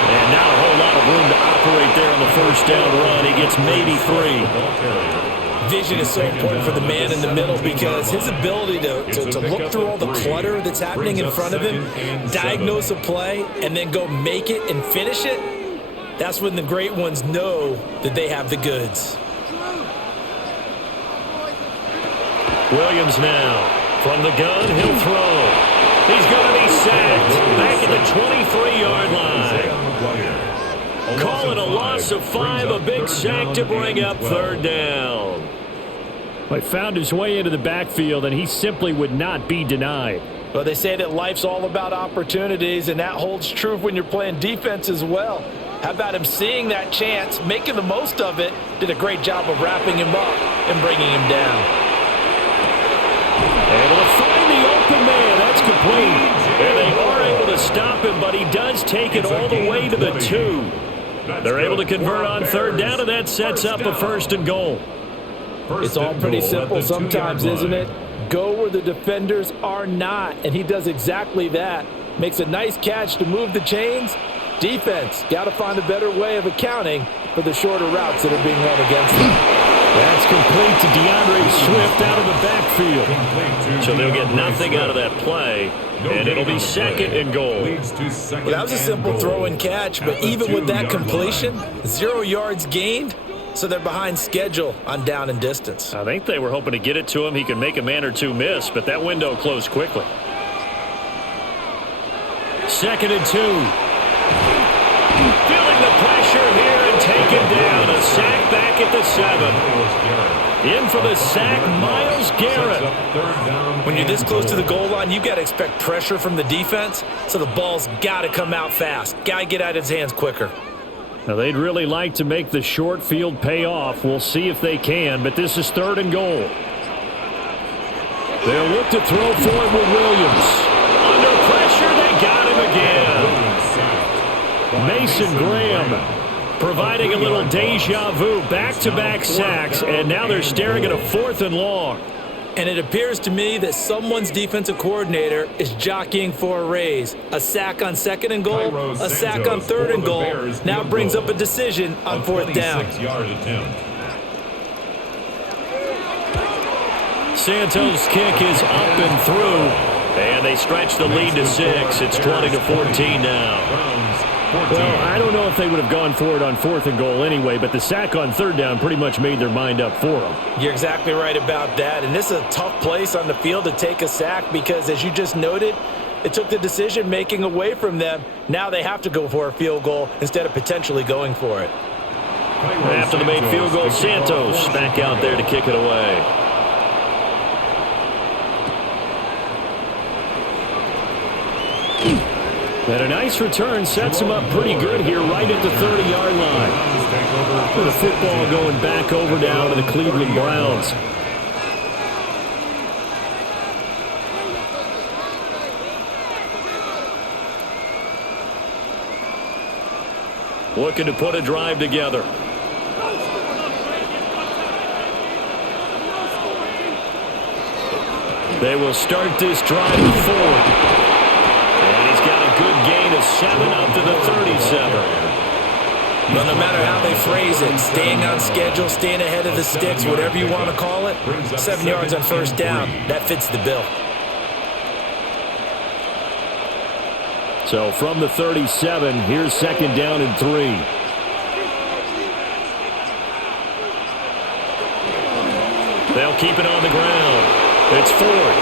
And not a whole lot of room to operate there on the 1st down run. He gets maybe 3. Vision is so important for the man in the middle because his ability to look through all the clutter that's happening in front of him, diagnose a play, and then go make it and finish it, that's when the great ones know that they have the goods. Williams now from the gun. He'll throw. He's going to be sacked back at the 23-yard line. Call it a loss of 5, a big sack to bring up 3rd down. He found his way into the backfield, and he simply would not be denied. Well, they say that life's all about opportunities, and that holds true when you're playing defense as well. How about him seeing that chance, making the most of it, did a great job of wrapping him up and bringing him down. Able to find the open man. That's complete. And they are able to stop him, but he does take it all the way to the 2. They're able to convert on 3rd down, and that sets up a 1st and goal. It's all pretty simple sometimes, isn't it? Go where the defenders are not, and he does exactly that. Makes a nice catch to move the chains. Defense, got to find a better way of accounting for the shorter routes that are being run against them. That's complete to DeAndre Swift out of the backfield. So they'll get nothing out of that play, and it'll be second and goal. Well, that was a simple throw and catch, but even with that completion, 0 yards gained, so they're behind schedule on down and distance. I think they were hoping to get it to him. He could make a man or two miss, but that window closed quickly. Second and 2. Feeling the pressure here and taken down. A sack back at the 7. In for the sack, Myles Garrett. When you're this close to the goal line, you've got to expect pressure from the defense, so the ball's got to come out fast. Got to get out of his hands quicker. Now, they'd really like to make the short field pay off. We'll see if they can, but this is third and goal. They'll look to throw for it with Williams. Under pressure, they got him again. Mason Graham providing a little deja vu, back-to-back sacks, and now they're staring at a 4th and long. And it appears to me that someone's defensive coordinator is jockeying for a raise. A sack on 2nd and goal, a sack on 3rd and goal, now brings up a decision on 4th down. Santos' kick is up and through, and they stretch the lead to 6. It's 20-14 now. Well, I don't know if they would have gone for it on 4th and goal anyway, but the sack on 3rd down pretty much made their mind up for them. You're exactly right about that, and this is a tough place on the field to take a sack because, as you just noted, it took the decision-making away from them. Now they have to go for a field goal instead of potentially going for it. After the made field goal, Santos back out there to kick it away. And a nice return sets him up pretty good here right at the 30-yard line. With the football going back over now to the Cleveland Browns. Looking to put a drive together. They will start this drive with Ford. Good gain of 7 up to the 37. Well, no matter how they phrase it, staying on schedule, staying ahead of the sticks, whatever you want to call it, 7 yards on 1st down, that fits the bill. So from the 37, here's 2nd down and 3. They'll keep it on the ground. It's Ford.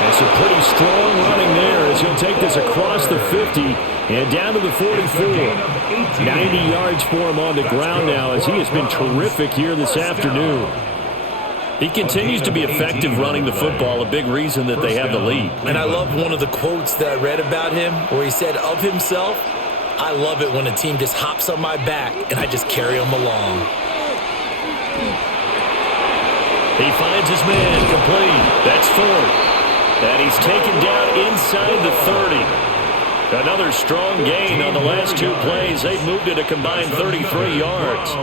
That's a pretty strong running there as he'll take this across the 50 and down to the 44. 90 yards for him on the ground now as he has been terrific here this afternoon. He continues to be effective running the football, a big reason that they have the lead. And I love one of the quotes that I read about him where he said of himself, "I love it when a team just hops on my back and I just carry them along." He finds his man complete. That's Ford. And he's taken down inside the 30. Another strong gain on the last 2 plays. They've moved it a combined 33 yards.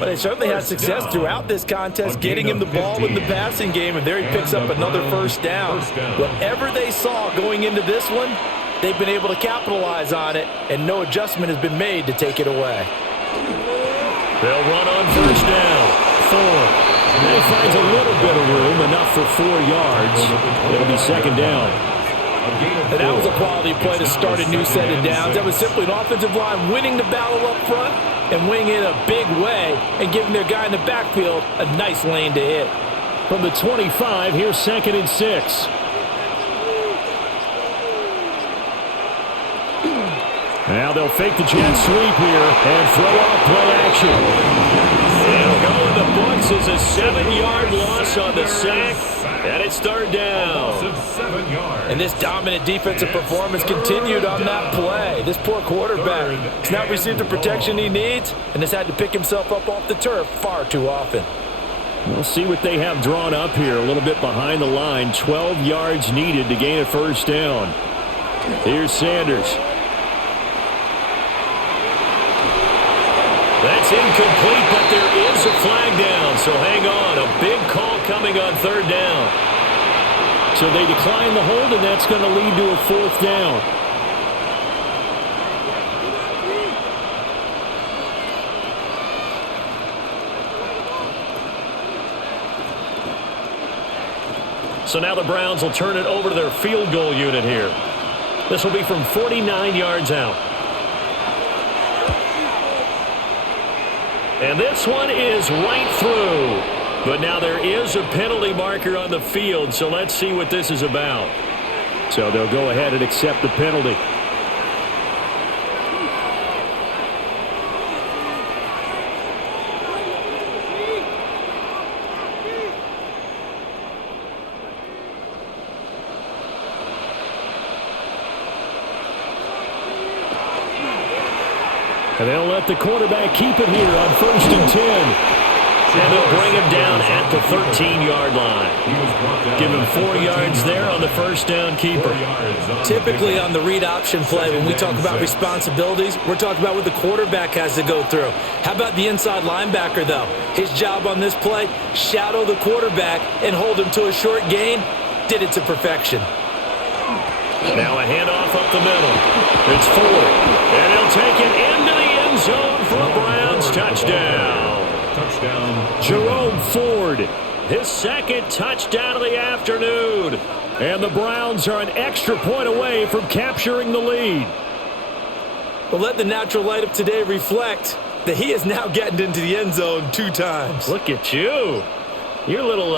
But they certainly had success throughout this contest, getting him the ball in the passing game, and there he picks up another 1st down. Whatever they saw going into this one, they've been able to capitalize on it, and no adjustment has been made to take it away. They'll run on 1st down. Ford. And he finds a little bit of room, enough for 4 yards. It'll be 2nd down. And that was a quality play to start a new set of downs. That was simply an offensive line winning the battle up front and winning it a big way and giving their guy in the backfield a nice lane to hit. From the 25, here's 2nd and 6. Now they'll fake the jet sweep here and throw out play action. It'll go in the books as a 7-yard loss on the sack, and it's 3rd down. And this dominant defensive performance continued on that play. This poor quarterback has not received the protection he needs and has had to pick himself up off the turf far too often. We'll see what they have drawn up here a little bit behind the line. 12 yards needed to gain a 1st down. Here's Sanders. That's incomplete, but there is a flag down, so hang on. A big call coming on 3rd down. So they decline the hold, and that's going to lead to a 4th down. So now the Browns will turn it over to their field goal unit here. This will be from 49 yards out. And this one is right through. But now there is a penalty marker on the field, so let's see what this is about. So they'll go ahead and accept the penalty. And they'll let the quarterback keep it here on 1st and 10. And they'll bring him down at the 13-yard line. Give him 4 yards there on the first down keeper. Typically on the read option play, when we talk about responsibilities, we're talking about what the quarterback has to go through. How about the inside linebacker, though? His job on this play, shadow the quarterback and hold him to a short gain. Did it to perfection. Now a handoff up the middle. It's Ford. And he'll take it into the end zone for a Browns touchdown. Jerome Ford, his second touchdown of the afternoon. And the Browns are an extra point away from capturing the lead. Well, let the natural light of today reflect that he is now getting into the end zone 2 times. Look at you. You're little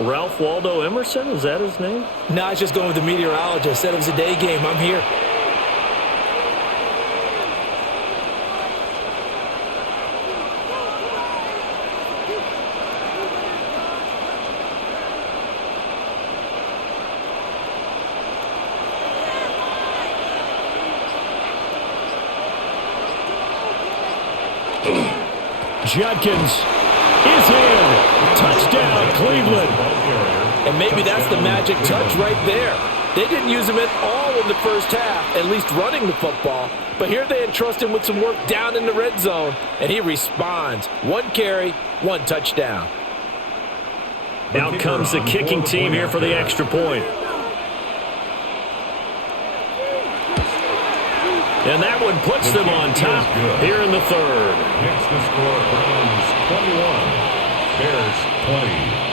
Ralph Waldo Emerson, is that his name? No, I was just going with the meteorologist. Said it was a day game. I'm here. Judkins is in. Touchdown, Cleveland. And maybe that's the magic touch right there. They didn't use him at all in the first half, at least running the football. But here they entrust him with some work down in the red zone, and he responds. 1 carry, 1 touchdown. Now comes the kicking team here for the extra point. And that one puts them on top here in the third. Makes the score Browns 21, Bears 20.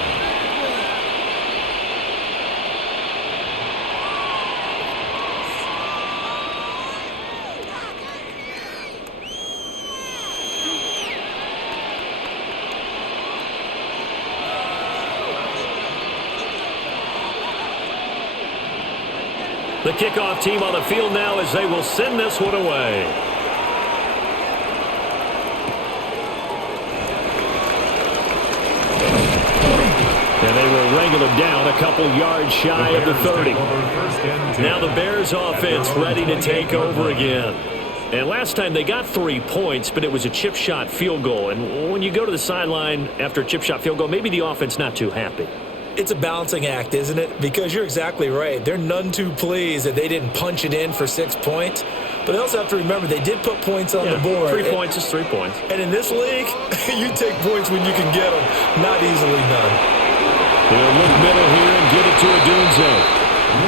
The kickoff team on the field now as they will send this one away. And they will wrangle him down a couple yards shy of the 30. Now the Bears offense ready to take over again. And last time they got 3 points, but it was a chip shot field goal. And when you go to the sideline after a chip shot field goal, maybe the offense not too happy. It's a balancing act, isn't it? Because you're exactly right. They're none too pleased that they didn't punch it in for 6 points. But they also have to remember they did put points on the board. 3 points is 3 points. And in this league, you take points when you can get them. Not easily done. They'll look middle here and give it to Odunze.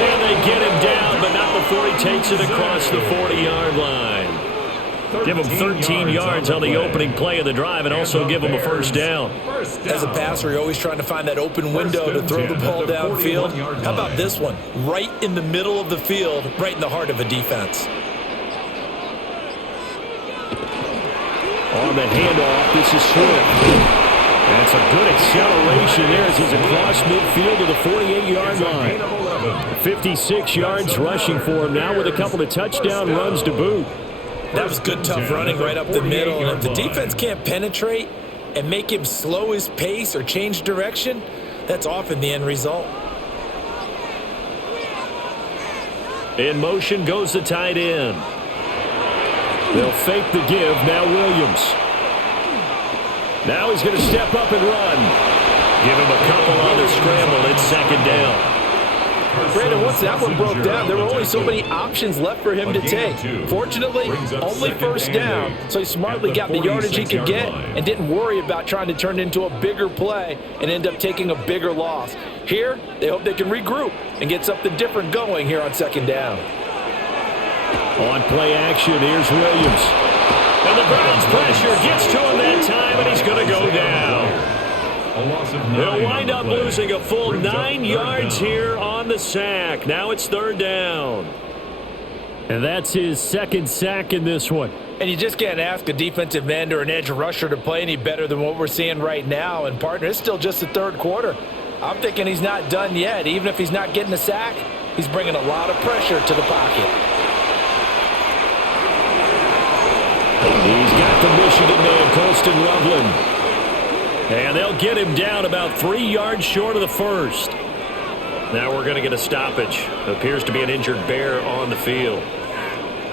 And they get him down, but not before he takes it across the 40-yard line. Give him 13 yards on the opening play of the drive and also give him a first down. As a passer, you're always trying to find that open window to throw the ball downfield. How about this one? Right in the middle of the field, right in the heart of a defense. On the handoff, this is Swift. That's a good acceleration there as he's across midfield to the 48-yard line. 56 yards rushing for him now with a couple of touchdown runs to boot. That was good, tough running right up the middle. And if the defense can't penetrate and make him slow his pace or change direction, that's often the end result. In motion goes the tight end. They'll fake the give. Now Williams. Now he's going to step up and run. Give him a couple on the scramble. It's second down. Brandon, once that one broke down, there were only so many options left for him to take. Fortunately, only first down, so he smartly got the yardage he could get and didn't worry about trying to turn it into a bigger play and end up taking a bigger loss. Here, they hope they can regroup and get something different going here on second down. On play action, here's Williams. And the Browns pressure gets to him that time, and he's going to go down. A loss of 9. They'll wind up losing a full 9 yards here on the sack. Now it's third down. And that's his second sack in this one. And you just can't ask a defensive end or an edge rusher to play any better than what we're seeing right now. And, partner, it's still just the third quarter. I'm thinking he's not done yet. Even if he's not getting a sack, he's bringing a lot of pressure to the pocket. He's got the Michigan man, Colston Loveland. And they'll get him down about 3 yards short of the first. Now we're going to get a stoppage. Appears to be an injured Bear on the field.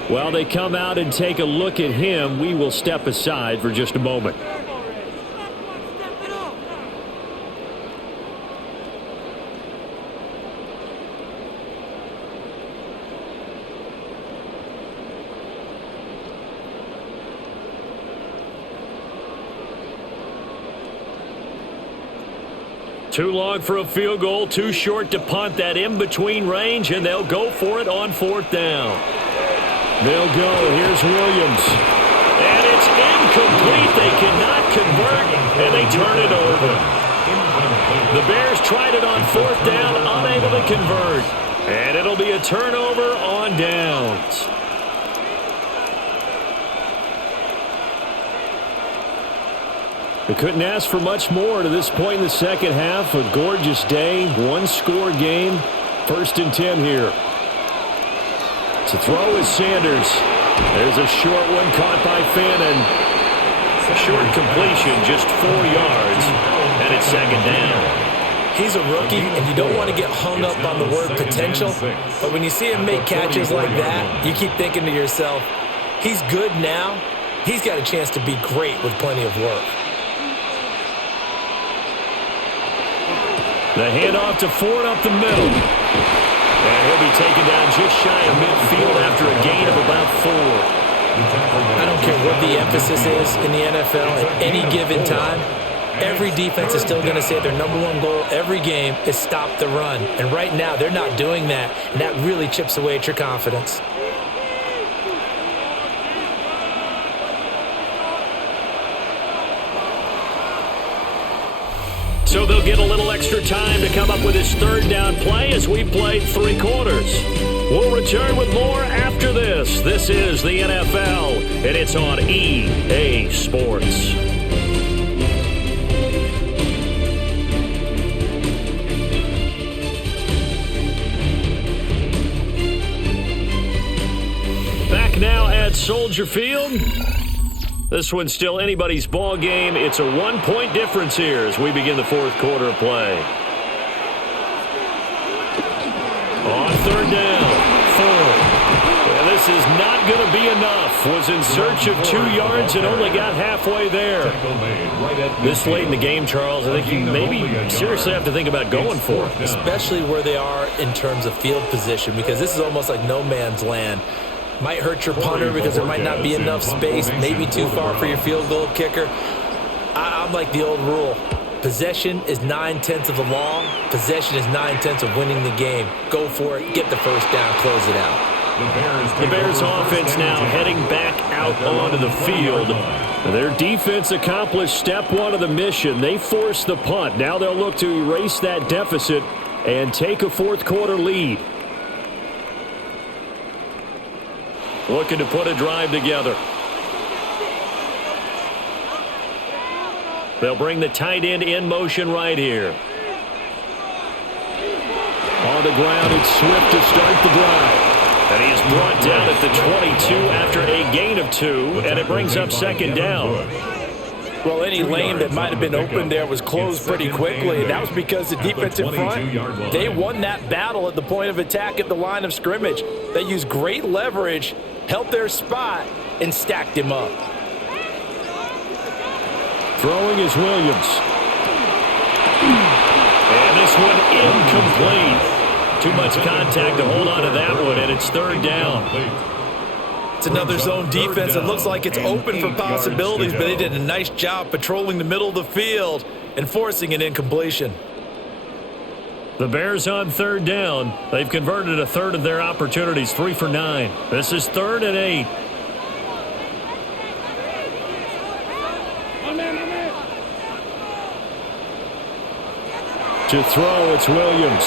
While they come out and take a look at him, we will step aside for just a moment. Too long for a field goal, too short to punt. That in-between range, and they'll go for it on fourth down. They'll go. Here's Williams. And it's incomplete. They cannot convert, and they turn it over. The Bears tried it on fourth down, unable to convert. And it'll be a turnover on downs. They couldn't ask for much more to this point in the second half. A gorgeous day, one-score game. 1st and 10 here. To throw is Sanders. There's a short one caught by Fannin. A short completion, just 4 yards, and it's second down. He's a rookie, and you don't want to get hung up on the word potential. But when you see him make catches like that, you keep thinking to yourself, he's good now. He's got a chance to be great with plenty of work. The handoff to Ford up the middle. And he'll be taken down just shy of midfield after a gain of about 4. I don't care what the emphasis is in the NFL at any given time. Every defense is still going to say their number one goal every game is stop the run. And right now, they're not doing that, and that really chips away at your confidence. So they'll get a little extra time to come up with his third down play as we played 3 quarters. We'll return with more after this. This is the NFL, and it's on EA Sports. Back now at Soldier Field. This one's still anybody's ball game. It's a 1-point difference here as we begin the 4th quarter of play. On third down, Ford. And this is not going to be enough. Was in search of 2 yards and only got halfway there. This late in the game, Charles, I think you maybe seriously have to think about going for it. Especially where they are in terms of field position, because this is almost like no man's land. Might hurt your punter because there might not be enough space, maybe too far for your field goal kicker. I'm like the old rule. Possession is 9/10 of the law. Possession is 9/10 of winning the game. Go for it. Get the first down. Close it out. The Bears offense now heading back out onto the field. Their defense accomplished step 1 of the mission. They forced the punt. Now they'll look to erase that deficit and take a 4th quarter lead. Looking to put a drive together. They'll bring the tight end in motion right here. On the ground, it's Swift to start the drive. And he is brought down at the 22 after a gain of 2, and it brings up second down. Well, any lane that might have been open there was closed pretty quickly, and that was because the defense in front, they won that battle at the point of attack at the line of scrimmage. They used great leverage, held their spot, and stacked him up. Throwing is Williams. And this one incomplete. Too much contact to hold on to that one, and it's third down. It's another zone defense. It looks like it's open for possibilities, but they did a nice job patrolling the middle of the field and forcing an incompletion. The Bears on third down. They've converted a third of their opportunities, 3 for 9. This is 3rd and 8. To throw, it's Williams.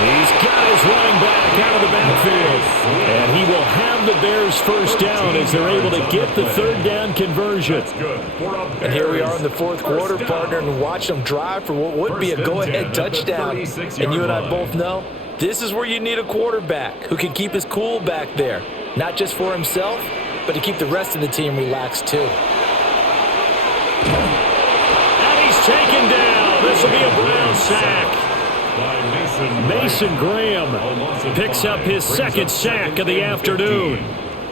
He's got his running back out of the backfield. And he will have the Bears first down as they're able to get the third down conversion. And here we are in the fourth quarter, partner, and watch them drive for what would be a go-ahead touchdown. And you and I both know this is where you need a quarterback who can keep his cool back there. Not just for himself, but to keep the rest of the team relaxed too. And he's taken down. This will be a Brown sack. Mason Graham picks up his second sack of the afternoon.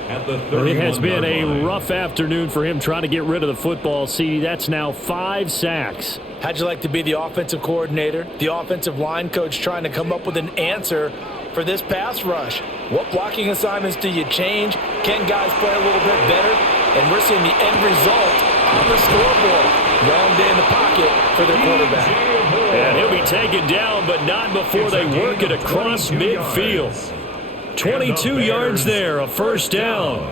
It has been a rough afternoon for him trying to get rid of the football. See, that's now 5 sacks. How'd you like to be the offensive coordinator, the offensive line coach trying to come up with an answer for this pass rush? What blocking assignments do you change? Can guys play a little bit better? And we're seeing the end result on the scoreboard. Long day in the pocket for their quarterback. And he'll be taken down, but not before they work it across midfield. 22 yards there, a first down.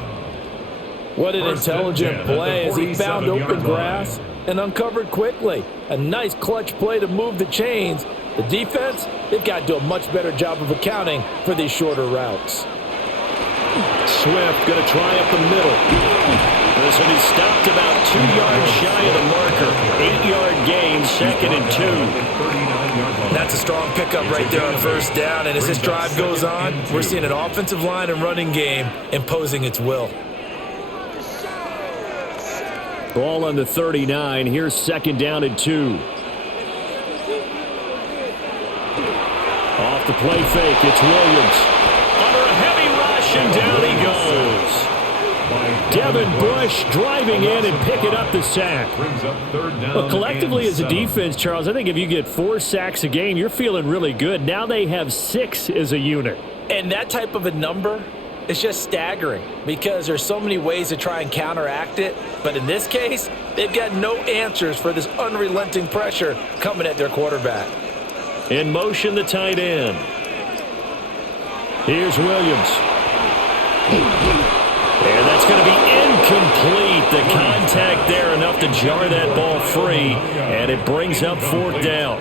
What an intelligent play as he found open grass and uncovered quickly. A nice clutch play to move the chains. The defense, they've got to do a much better job of accounting for these shorter routes. Swift going to try up the middle. This one, he stopped about 2 yards shy of the marker. 8-yard gain, 2nd and 2. That's a strong pickup right there on first down. And as this drive goes on, we're seeing an offensive line and running game imposing its will. Ball on the 39. Here's 2nd down and 2. Off the play fake, it's Williams. Under a heavy rush, and down he goes. Devin Bush driving in and picking up the sack. Well, collectively as a defense, Charles, I think if you get 4 sacks a game, you're feeling really good. Now they have 6 as a unit. And that type of a number is just staggering because there's so many ways to try and counteract it. But in this case, they've got no answers for this unrelenting pressure coming at their quarterback. In motion, the tight end. Here's Williams. And that's going to be incomplete. The contact there enough to jar that ball free, and it brings up 4th down.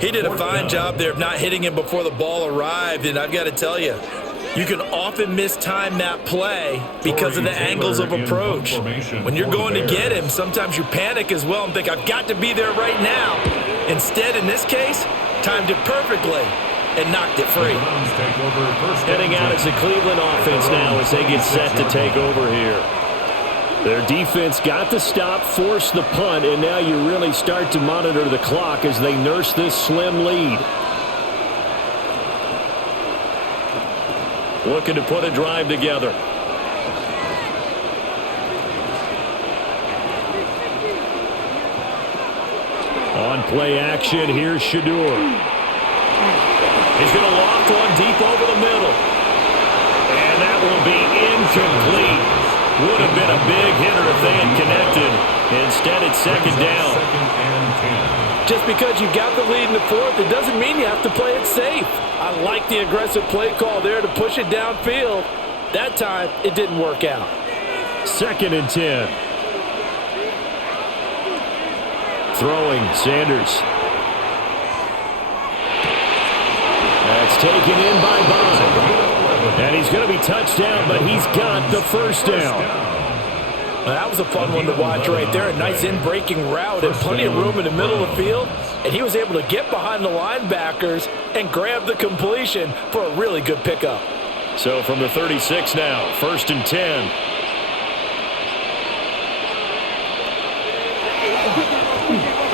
He did a fine job there of not hitting him before the ball arrived, and I've got to tell you, you can often mistime that play because of the angles of approach. When you're going to get him, sometimes you panic as well and think, I've got to be there right now. Instead, in this case, timed it perfectly and knocked it free. Heading out as the Cleveland offense now as they get set to take over here. Their defense got the stop, forced the punt, and now you really start to monitor the clock as they nurse this slim lead. Looking to put a drive together. On play action, here's Shador. He's going to loft one deep over the middle. And that will be incomplete. Would have been a big hitter if they had connected. Instead, it's 2nd down. Just because you got the lead in the 4th, it doesn't mean you have to play it safe. I like the aggressive play call there to push it downfield. That time, it didn't work out. 2nd and 10. Throwing, Sanders. That's taken in by Bond. And he's going to be touched down, but he's got the first down. Well, that was a fun one to watch right there. A nice in-breaking route and plenty of room in the middle of the field. And he was able to get behind the linebackers and grab the completion for a really good pickup. So from the 36 now, 1st and 10.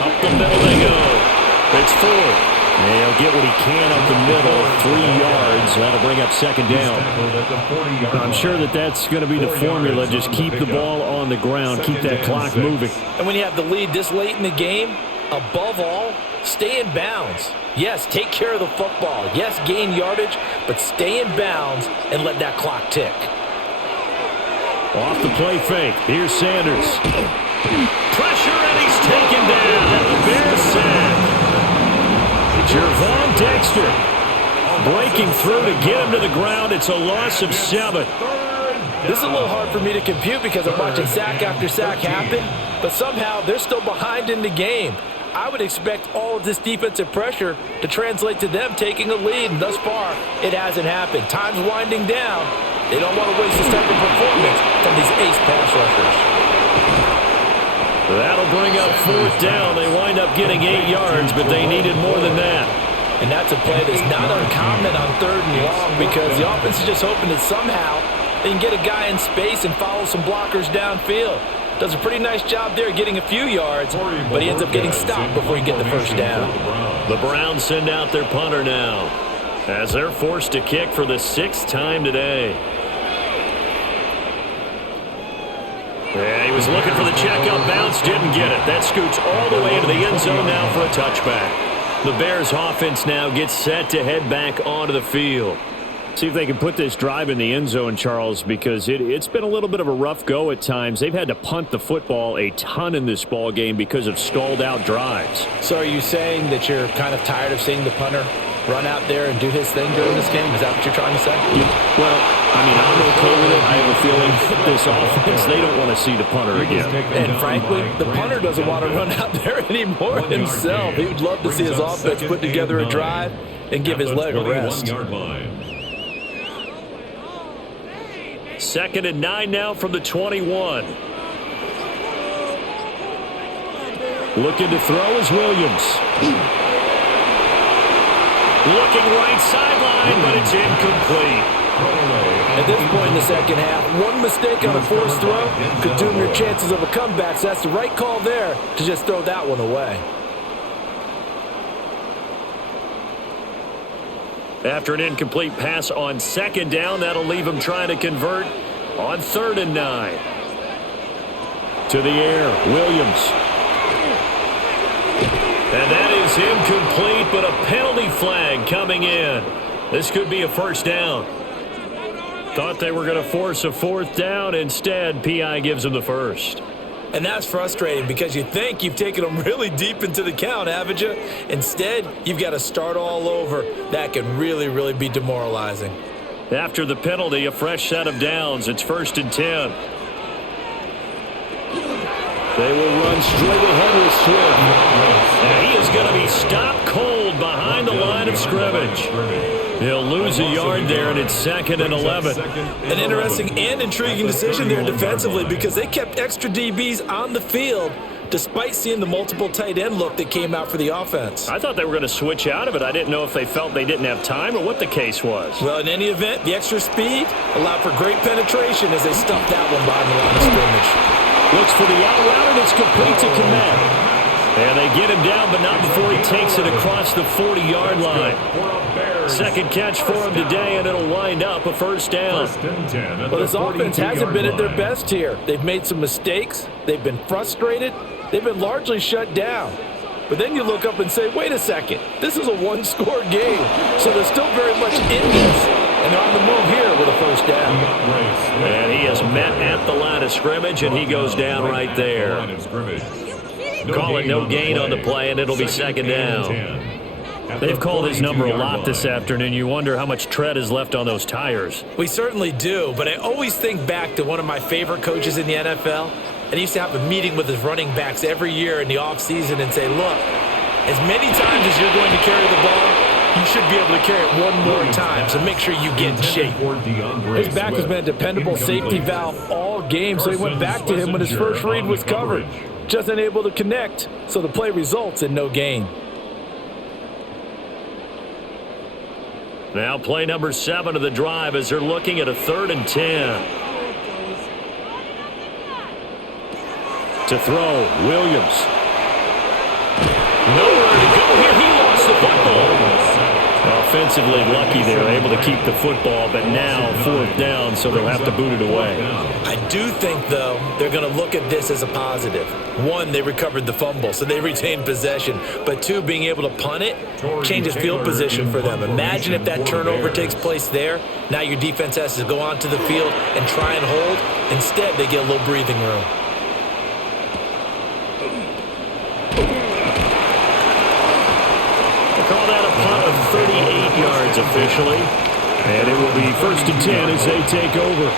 Up the middle they go. It's 4. He'll get what he can up the middle, 3 yards. That'll bring up 2nd down. I'm sure that's going to be the formula. Just keep the ball on the ground, keep that clock moving. And when you have the lead this late in the game, above all, stay in bounds. Yes, take care of the football. Yes, gain yardage, but stay in bounds and let that clock tick. Off the play fake. Here's Sanders. Pressure, and he's taken down. Bears sack. Jervon Dexter breaking through to get him to the ground. It's a loss of 7. This is a little hard for me to compute because I'm watching sack after sack happen, but somehow they're still behind in the game. I would expect all of this defensive pressure to translate to them taking a lead, and thus far, it hasn't happened. Time's winding down. They don't want to waste this type of performance from these ace pass rushers. That'll bring up 4th down. They wind up getting 8 yards, but they needed more than that. And that's a play that's not uncommon on 3rd and long because the offense is just hoping that somehow they can get a guy in space and follow some blockers downfield. Does a pretty nice job there getting a few yards, but he ends up getting stopped before he gets the first down. The Browns send out their punter now as they're forced to kick for the 6th time today. Yeah, he was looking for the check-up bounce, didn't get it. That scoots all the way into the end zone now for a touchback. The Bears offense now gets set to head back onto the field. See if they can put this drive in the end zone, Charles, because it's been a little bit of a rough go at times. They've had to punt the football a ton in this ball game because of stalled out drives. So are you saying that you're kind of tired of seeing the punter run out there and do his thing during this game? Is that what you're trying to say? Well, I mean, I'm okay with it. I have a feeling this offense, they don't want to see the punter again. And frankly, the punter doesn't want to run out there anymore himself. He would love to see his offense put together a drive and give his leg a rest. 2nd and 9 now from the 21. Looking to throw is Williams. Looking right sideline, but it's incomplete. At this point in the second half, one mistake on a forced throw could doom your chances of a comeback, so that's the right call there to just throw that one away. After an incomplete pass on 2nd down, that'll leave him trying to convert on 3rd and 9. To the air, Williams. And that is incomplete, but a penalty flag coming in. This could be a first down. Thought they were going to force a 4th down. Instead, P.I. gives them the first. And that's frustrating because you think you've taken them really deep into the count, haven't you? Instead, you've got to start all over. That can really, really be demoralizing. After the penalty, a fresh set of downs. It's 1st and 10. They will run straight ahead with Swift. And he is going to be stopped cold behind the line of scrimmage. He'll lose a yard there, and it's 2nd and 11. An interesting and intriguing decision there defensively because they kept extra DBs on the field despite seeing the multiple tight end look that came out for the offense. I thought they were going to switch out of it. I didn't know if they felt they didn't have time or what the case was. Well, in any event, the extra speed allowed for great penetration as they stuffed that one behind the line of scrimmage. Looks for the out route, and it's complete to Kmet. And they get him down, but not before he takes it across the 40-yard line. 2nd catch for him today, and it'll wind up a first down. Well, this offense hasn't been at their best here. They've made some mistakes. They've been frustrated. They've been largely shut down. But then you look up and say, wait a second, this is a one-score game. So they're still very much in this. And they're on the move here with a first down. And he is met at the line of scrimmage, and he goes down right there. Call it no gain on the play, and it'll be 2nd down. They've called his number a lot this afternoon. You wonder how much tread is left on those tires. We certainly do, but I always think back to one of my favorite coaches in the NFL. And he used to have a meeting with his running backs every year in the offseason and say, look, as many times as you're going to carry the ball, you should be able to carry it one more time, so make sure you get in shape. His back has been a dependable safety valve all game, so he went back to him when his first read was covered. Just unable to connect, so the play results in no gain. Now play number 7 of the drive as they're looking at a 3rd and 10. To throw, Williams. Nowhere to go here. He lost the football. Offensively lucky they were able to keep the football, but now 4th down, so they'll have to boot it away. I do think, though, they're going to look at this as a positive. 1, they recovered the fumble, so they retained possession. But 2, being able to punt it changes field position for them. Imagine if that turnover takes place there. Now your defense has to go onto the field and try and hold. Instead, they get a little breathing room. Call that a punt of 38 yards officially. And it will be 1st and 10 as they take over.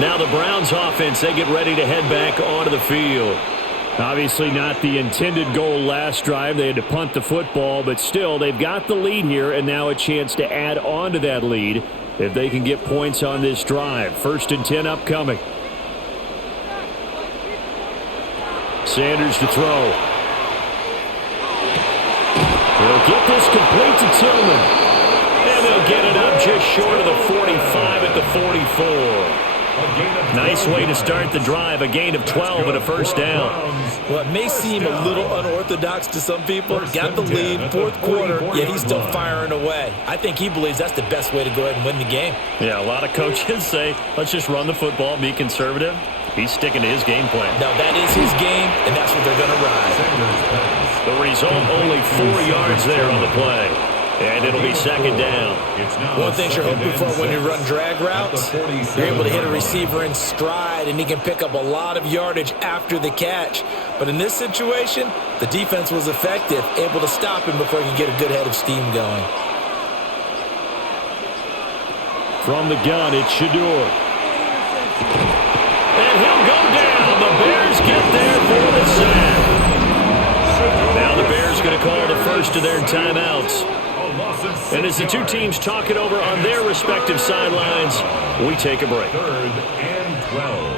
Now the Browns offense, they get ready to head back onto the field. Obviously not the intended goal last drive. They had to punt the football, but still, they've got the lead here, and now a chance to add on to that lead if they can get points on this drive. 1st and 10 upcoming. Sanders to throw. He'll get this complete to Tillman. And they'll get it up just short of the 45 at the 44. Nice way to start the drive. A gain of 12 and a 1st down. Well, it may seem a little unorthodox to some people. Got the lead, 4th quarter, yet he's still firing away. I think he believes that's the best way to go ahead and win the game. Yeah, a lot of coaches say, let's just run the football, be conservative. He's sticking to his game plan. No, that is his game, and that's what they're going to ride. The result, only 4 yards there on the play. And it'll be 2nd down. One thing you're hoping for when you run drag routes, you're able to hit a receiver in stride, and he can pick up a lot of yardage after the catch. But in this situation, the defense was effective, able to stop him before he could get a good head of steam going. From the gun, it's Shador. And he'll go down. The Bears get there for the sack. Now the Bears going to call the first of their timeouts. And as the two teams talk it over on their respective sidelines, we take a break. 3rd and 12.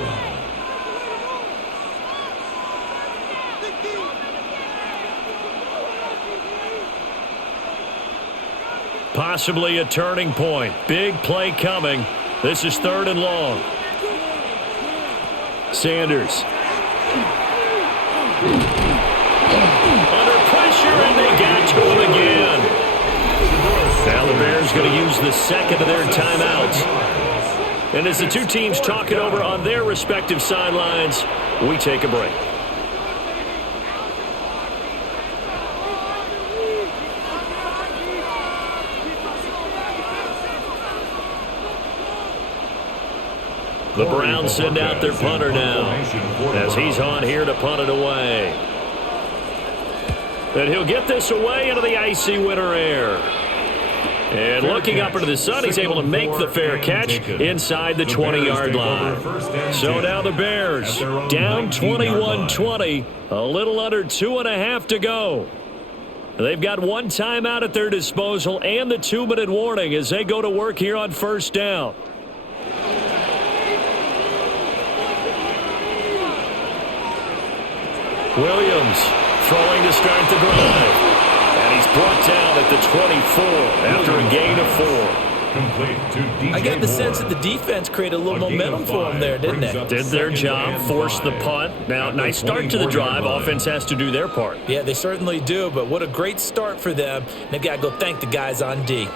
Possibly a turning point. Big play coming. This is 3rd and long. Sanders. Under pressure, and they got to him again. Now the Bears going to use the 2nd of their timeouts. And as the two teams talk it over on their respective sidelines, we take a break. The Browns send out their punter now as he's on here to punt it away. And he'll get this away into the icy winter air. And looking up into the sun, he's able to make the fair catch inside the 20-yard line. So now the Bears down 21-20, a little under 2.5 to go. They've got 1 timeout at their disposal and the 2-minute warning as they go to work here on 1st down. Williams throwing to start the drive. And he's brought down at the 24 after a gain of 4. I got the sense that the defense created a little momentum for them there, didn't they? Did their job, forced the punt. Now, nice start to the drive. Offense has to do their part. Yeah, they certainly do, but what a great start for them. They've got to go thank the guys on D.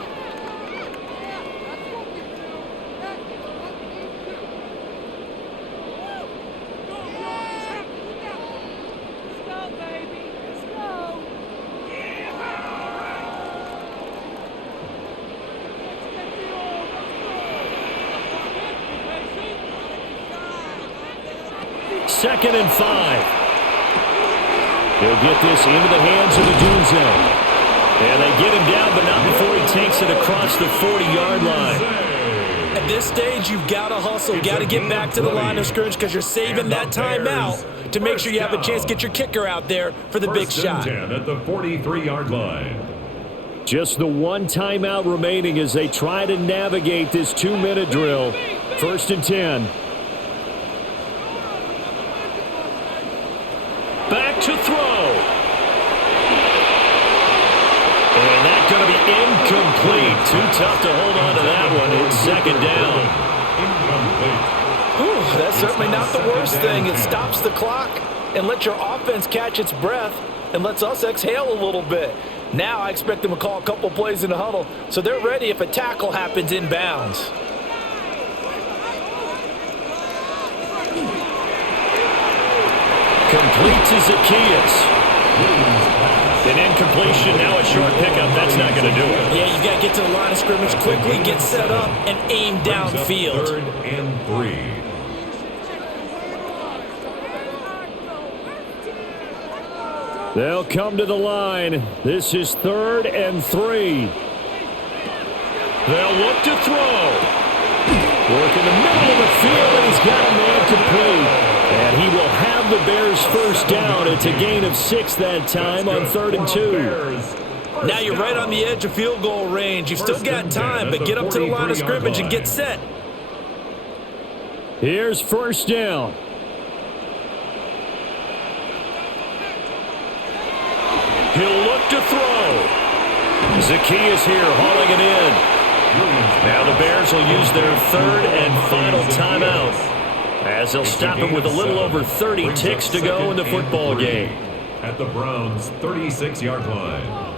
Second and 5. He'll get this into the hands of the Doom Zone. And they get him down, but not before he takes it across the 40-yard line. At this stage, you've got to hustle. You've got to get back to the line of scrimmage because you're saving that timeout to make sure you have a chance to get your kicker out there for the big shot. 10 at the 43-yard line. Just the 1 timeout remaining as they try to navigate this 2-minute drill. 1st and 10. Back to throw. And that's going to be incomplete. Too tough to hold on to that one. It's 2nd down. Whew, that's certainly not the worst thing. It stops the clock and lets your offense catch its breath and lets us exhale a little bit. Now I expect them to call a couple plays in the huddle so they're ready if a tackle happens inbounds. Complete to Zacchaeus. An incompletion, now a short pickup. That's not going to do it. Yeah, you got to get to the line of scrimmage quickly, get set up, and aim downfield. 3rd and 3. They'll come to the line. This is 3rd and 3. They'll look to throw. Work in the middle of the field, and he's got a man complete. And he he will have the Bears first down. It's a gain of 6 that time on 3rd and 2. Now you're right on the edge of field goal range. You've still got time, but get up to the line of scrimmage and get set. Here's first down. He'll look to throw. Zacchaeus here hauling it in. Now the Bears will use their 3rd and final timeout, as they'll stop it with a little over 30 ticks to go in the football game. At the Browns' 36-yard line.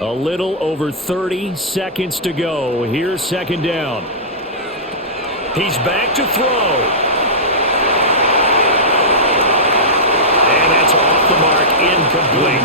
A little over 30 seconds to go. Here's second down. He's back to throw. And that's off the mark, incomplete.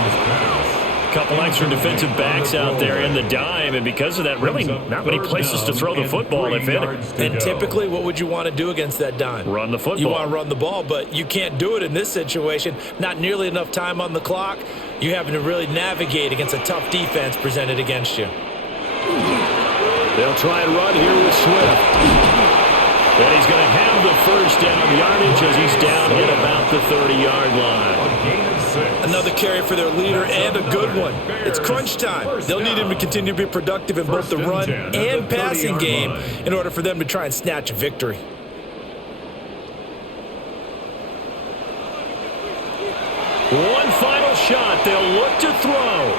A couple extra defensive backs out there in the dime, and because of that, really not many places to throw the football, if any. And typically, what would you want to do against that dime? Run the football. You want to run the ball, but you can't do it in this situation. Not nearly enough time on the clock. You're having to really navigate against a tough defense presented against you. They'll try and run here with Swift. And he's going to have the first down yardage as he's down at about the 30-yard line. Another carry for their leader and a good one. It's crunch time. They'll need him to continue to be productive in both the run and passing game in order for them to try and snatch a victory. One final shot. They'll look to throw.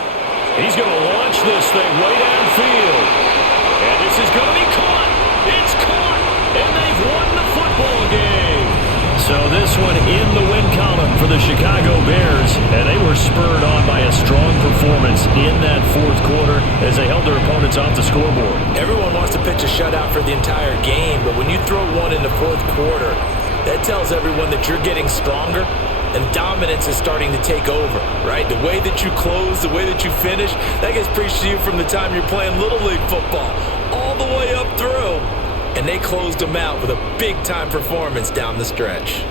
He's going to launch this thing way downfield. And this is going to be caught. It's caught. And they've won the football game. So this one in the win column for the Chicago Bears. And they were spurred on by a strong performance in that fourth quarter as they held their opponents off the scoreboard. Everyone wants to pitch a shutout for the entire game, but when you throw one in the fourth quarter, that tells everyone that you're getting stronger and dominance is starting to take over, right? The way that you close, the way that you finish, that gets preached to you from the time you're playing Little League football all the way up through. And they closed them out with a big-time performance down the stretch.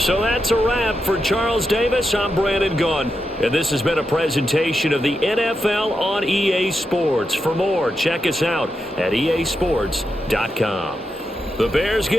So that's a wrap for Charles Davis. I'm Brandon Gunn. And this has been a presentation of the NFL on EA Sports. For more, check us out at easports.com. The Bears get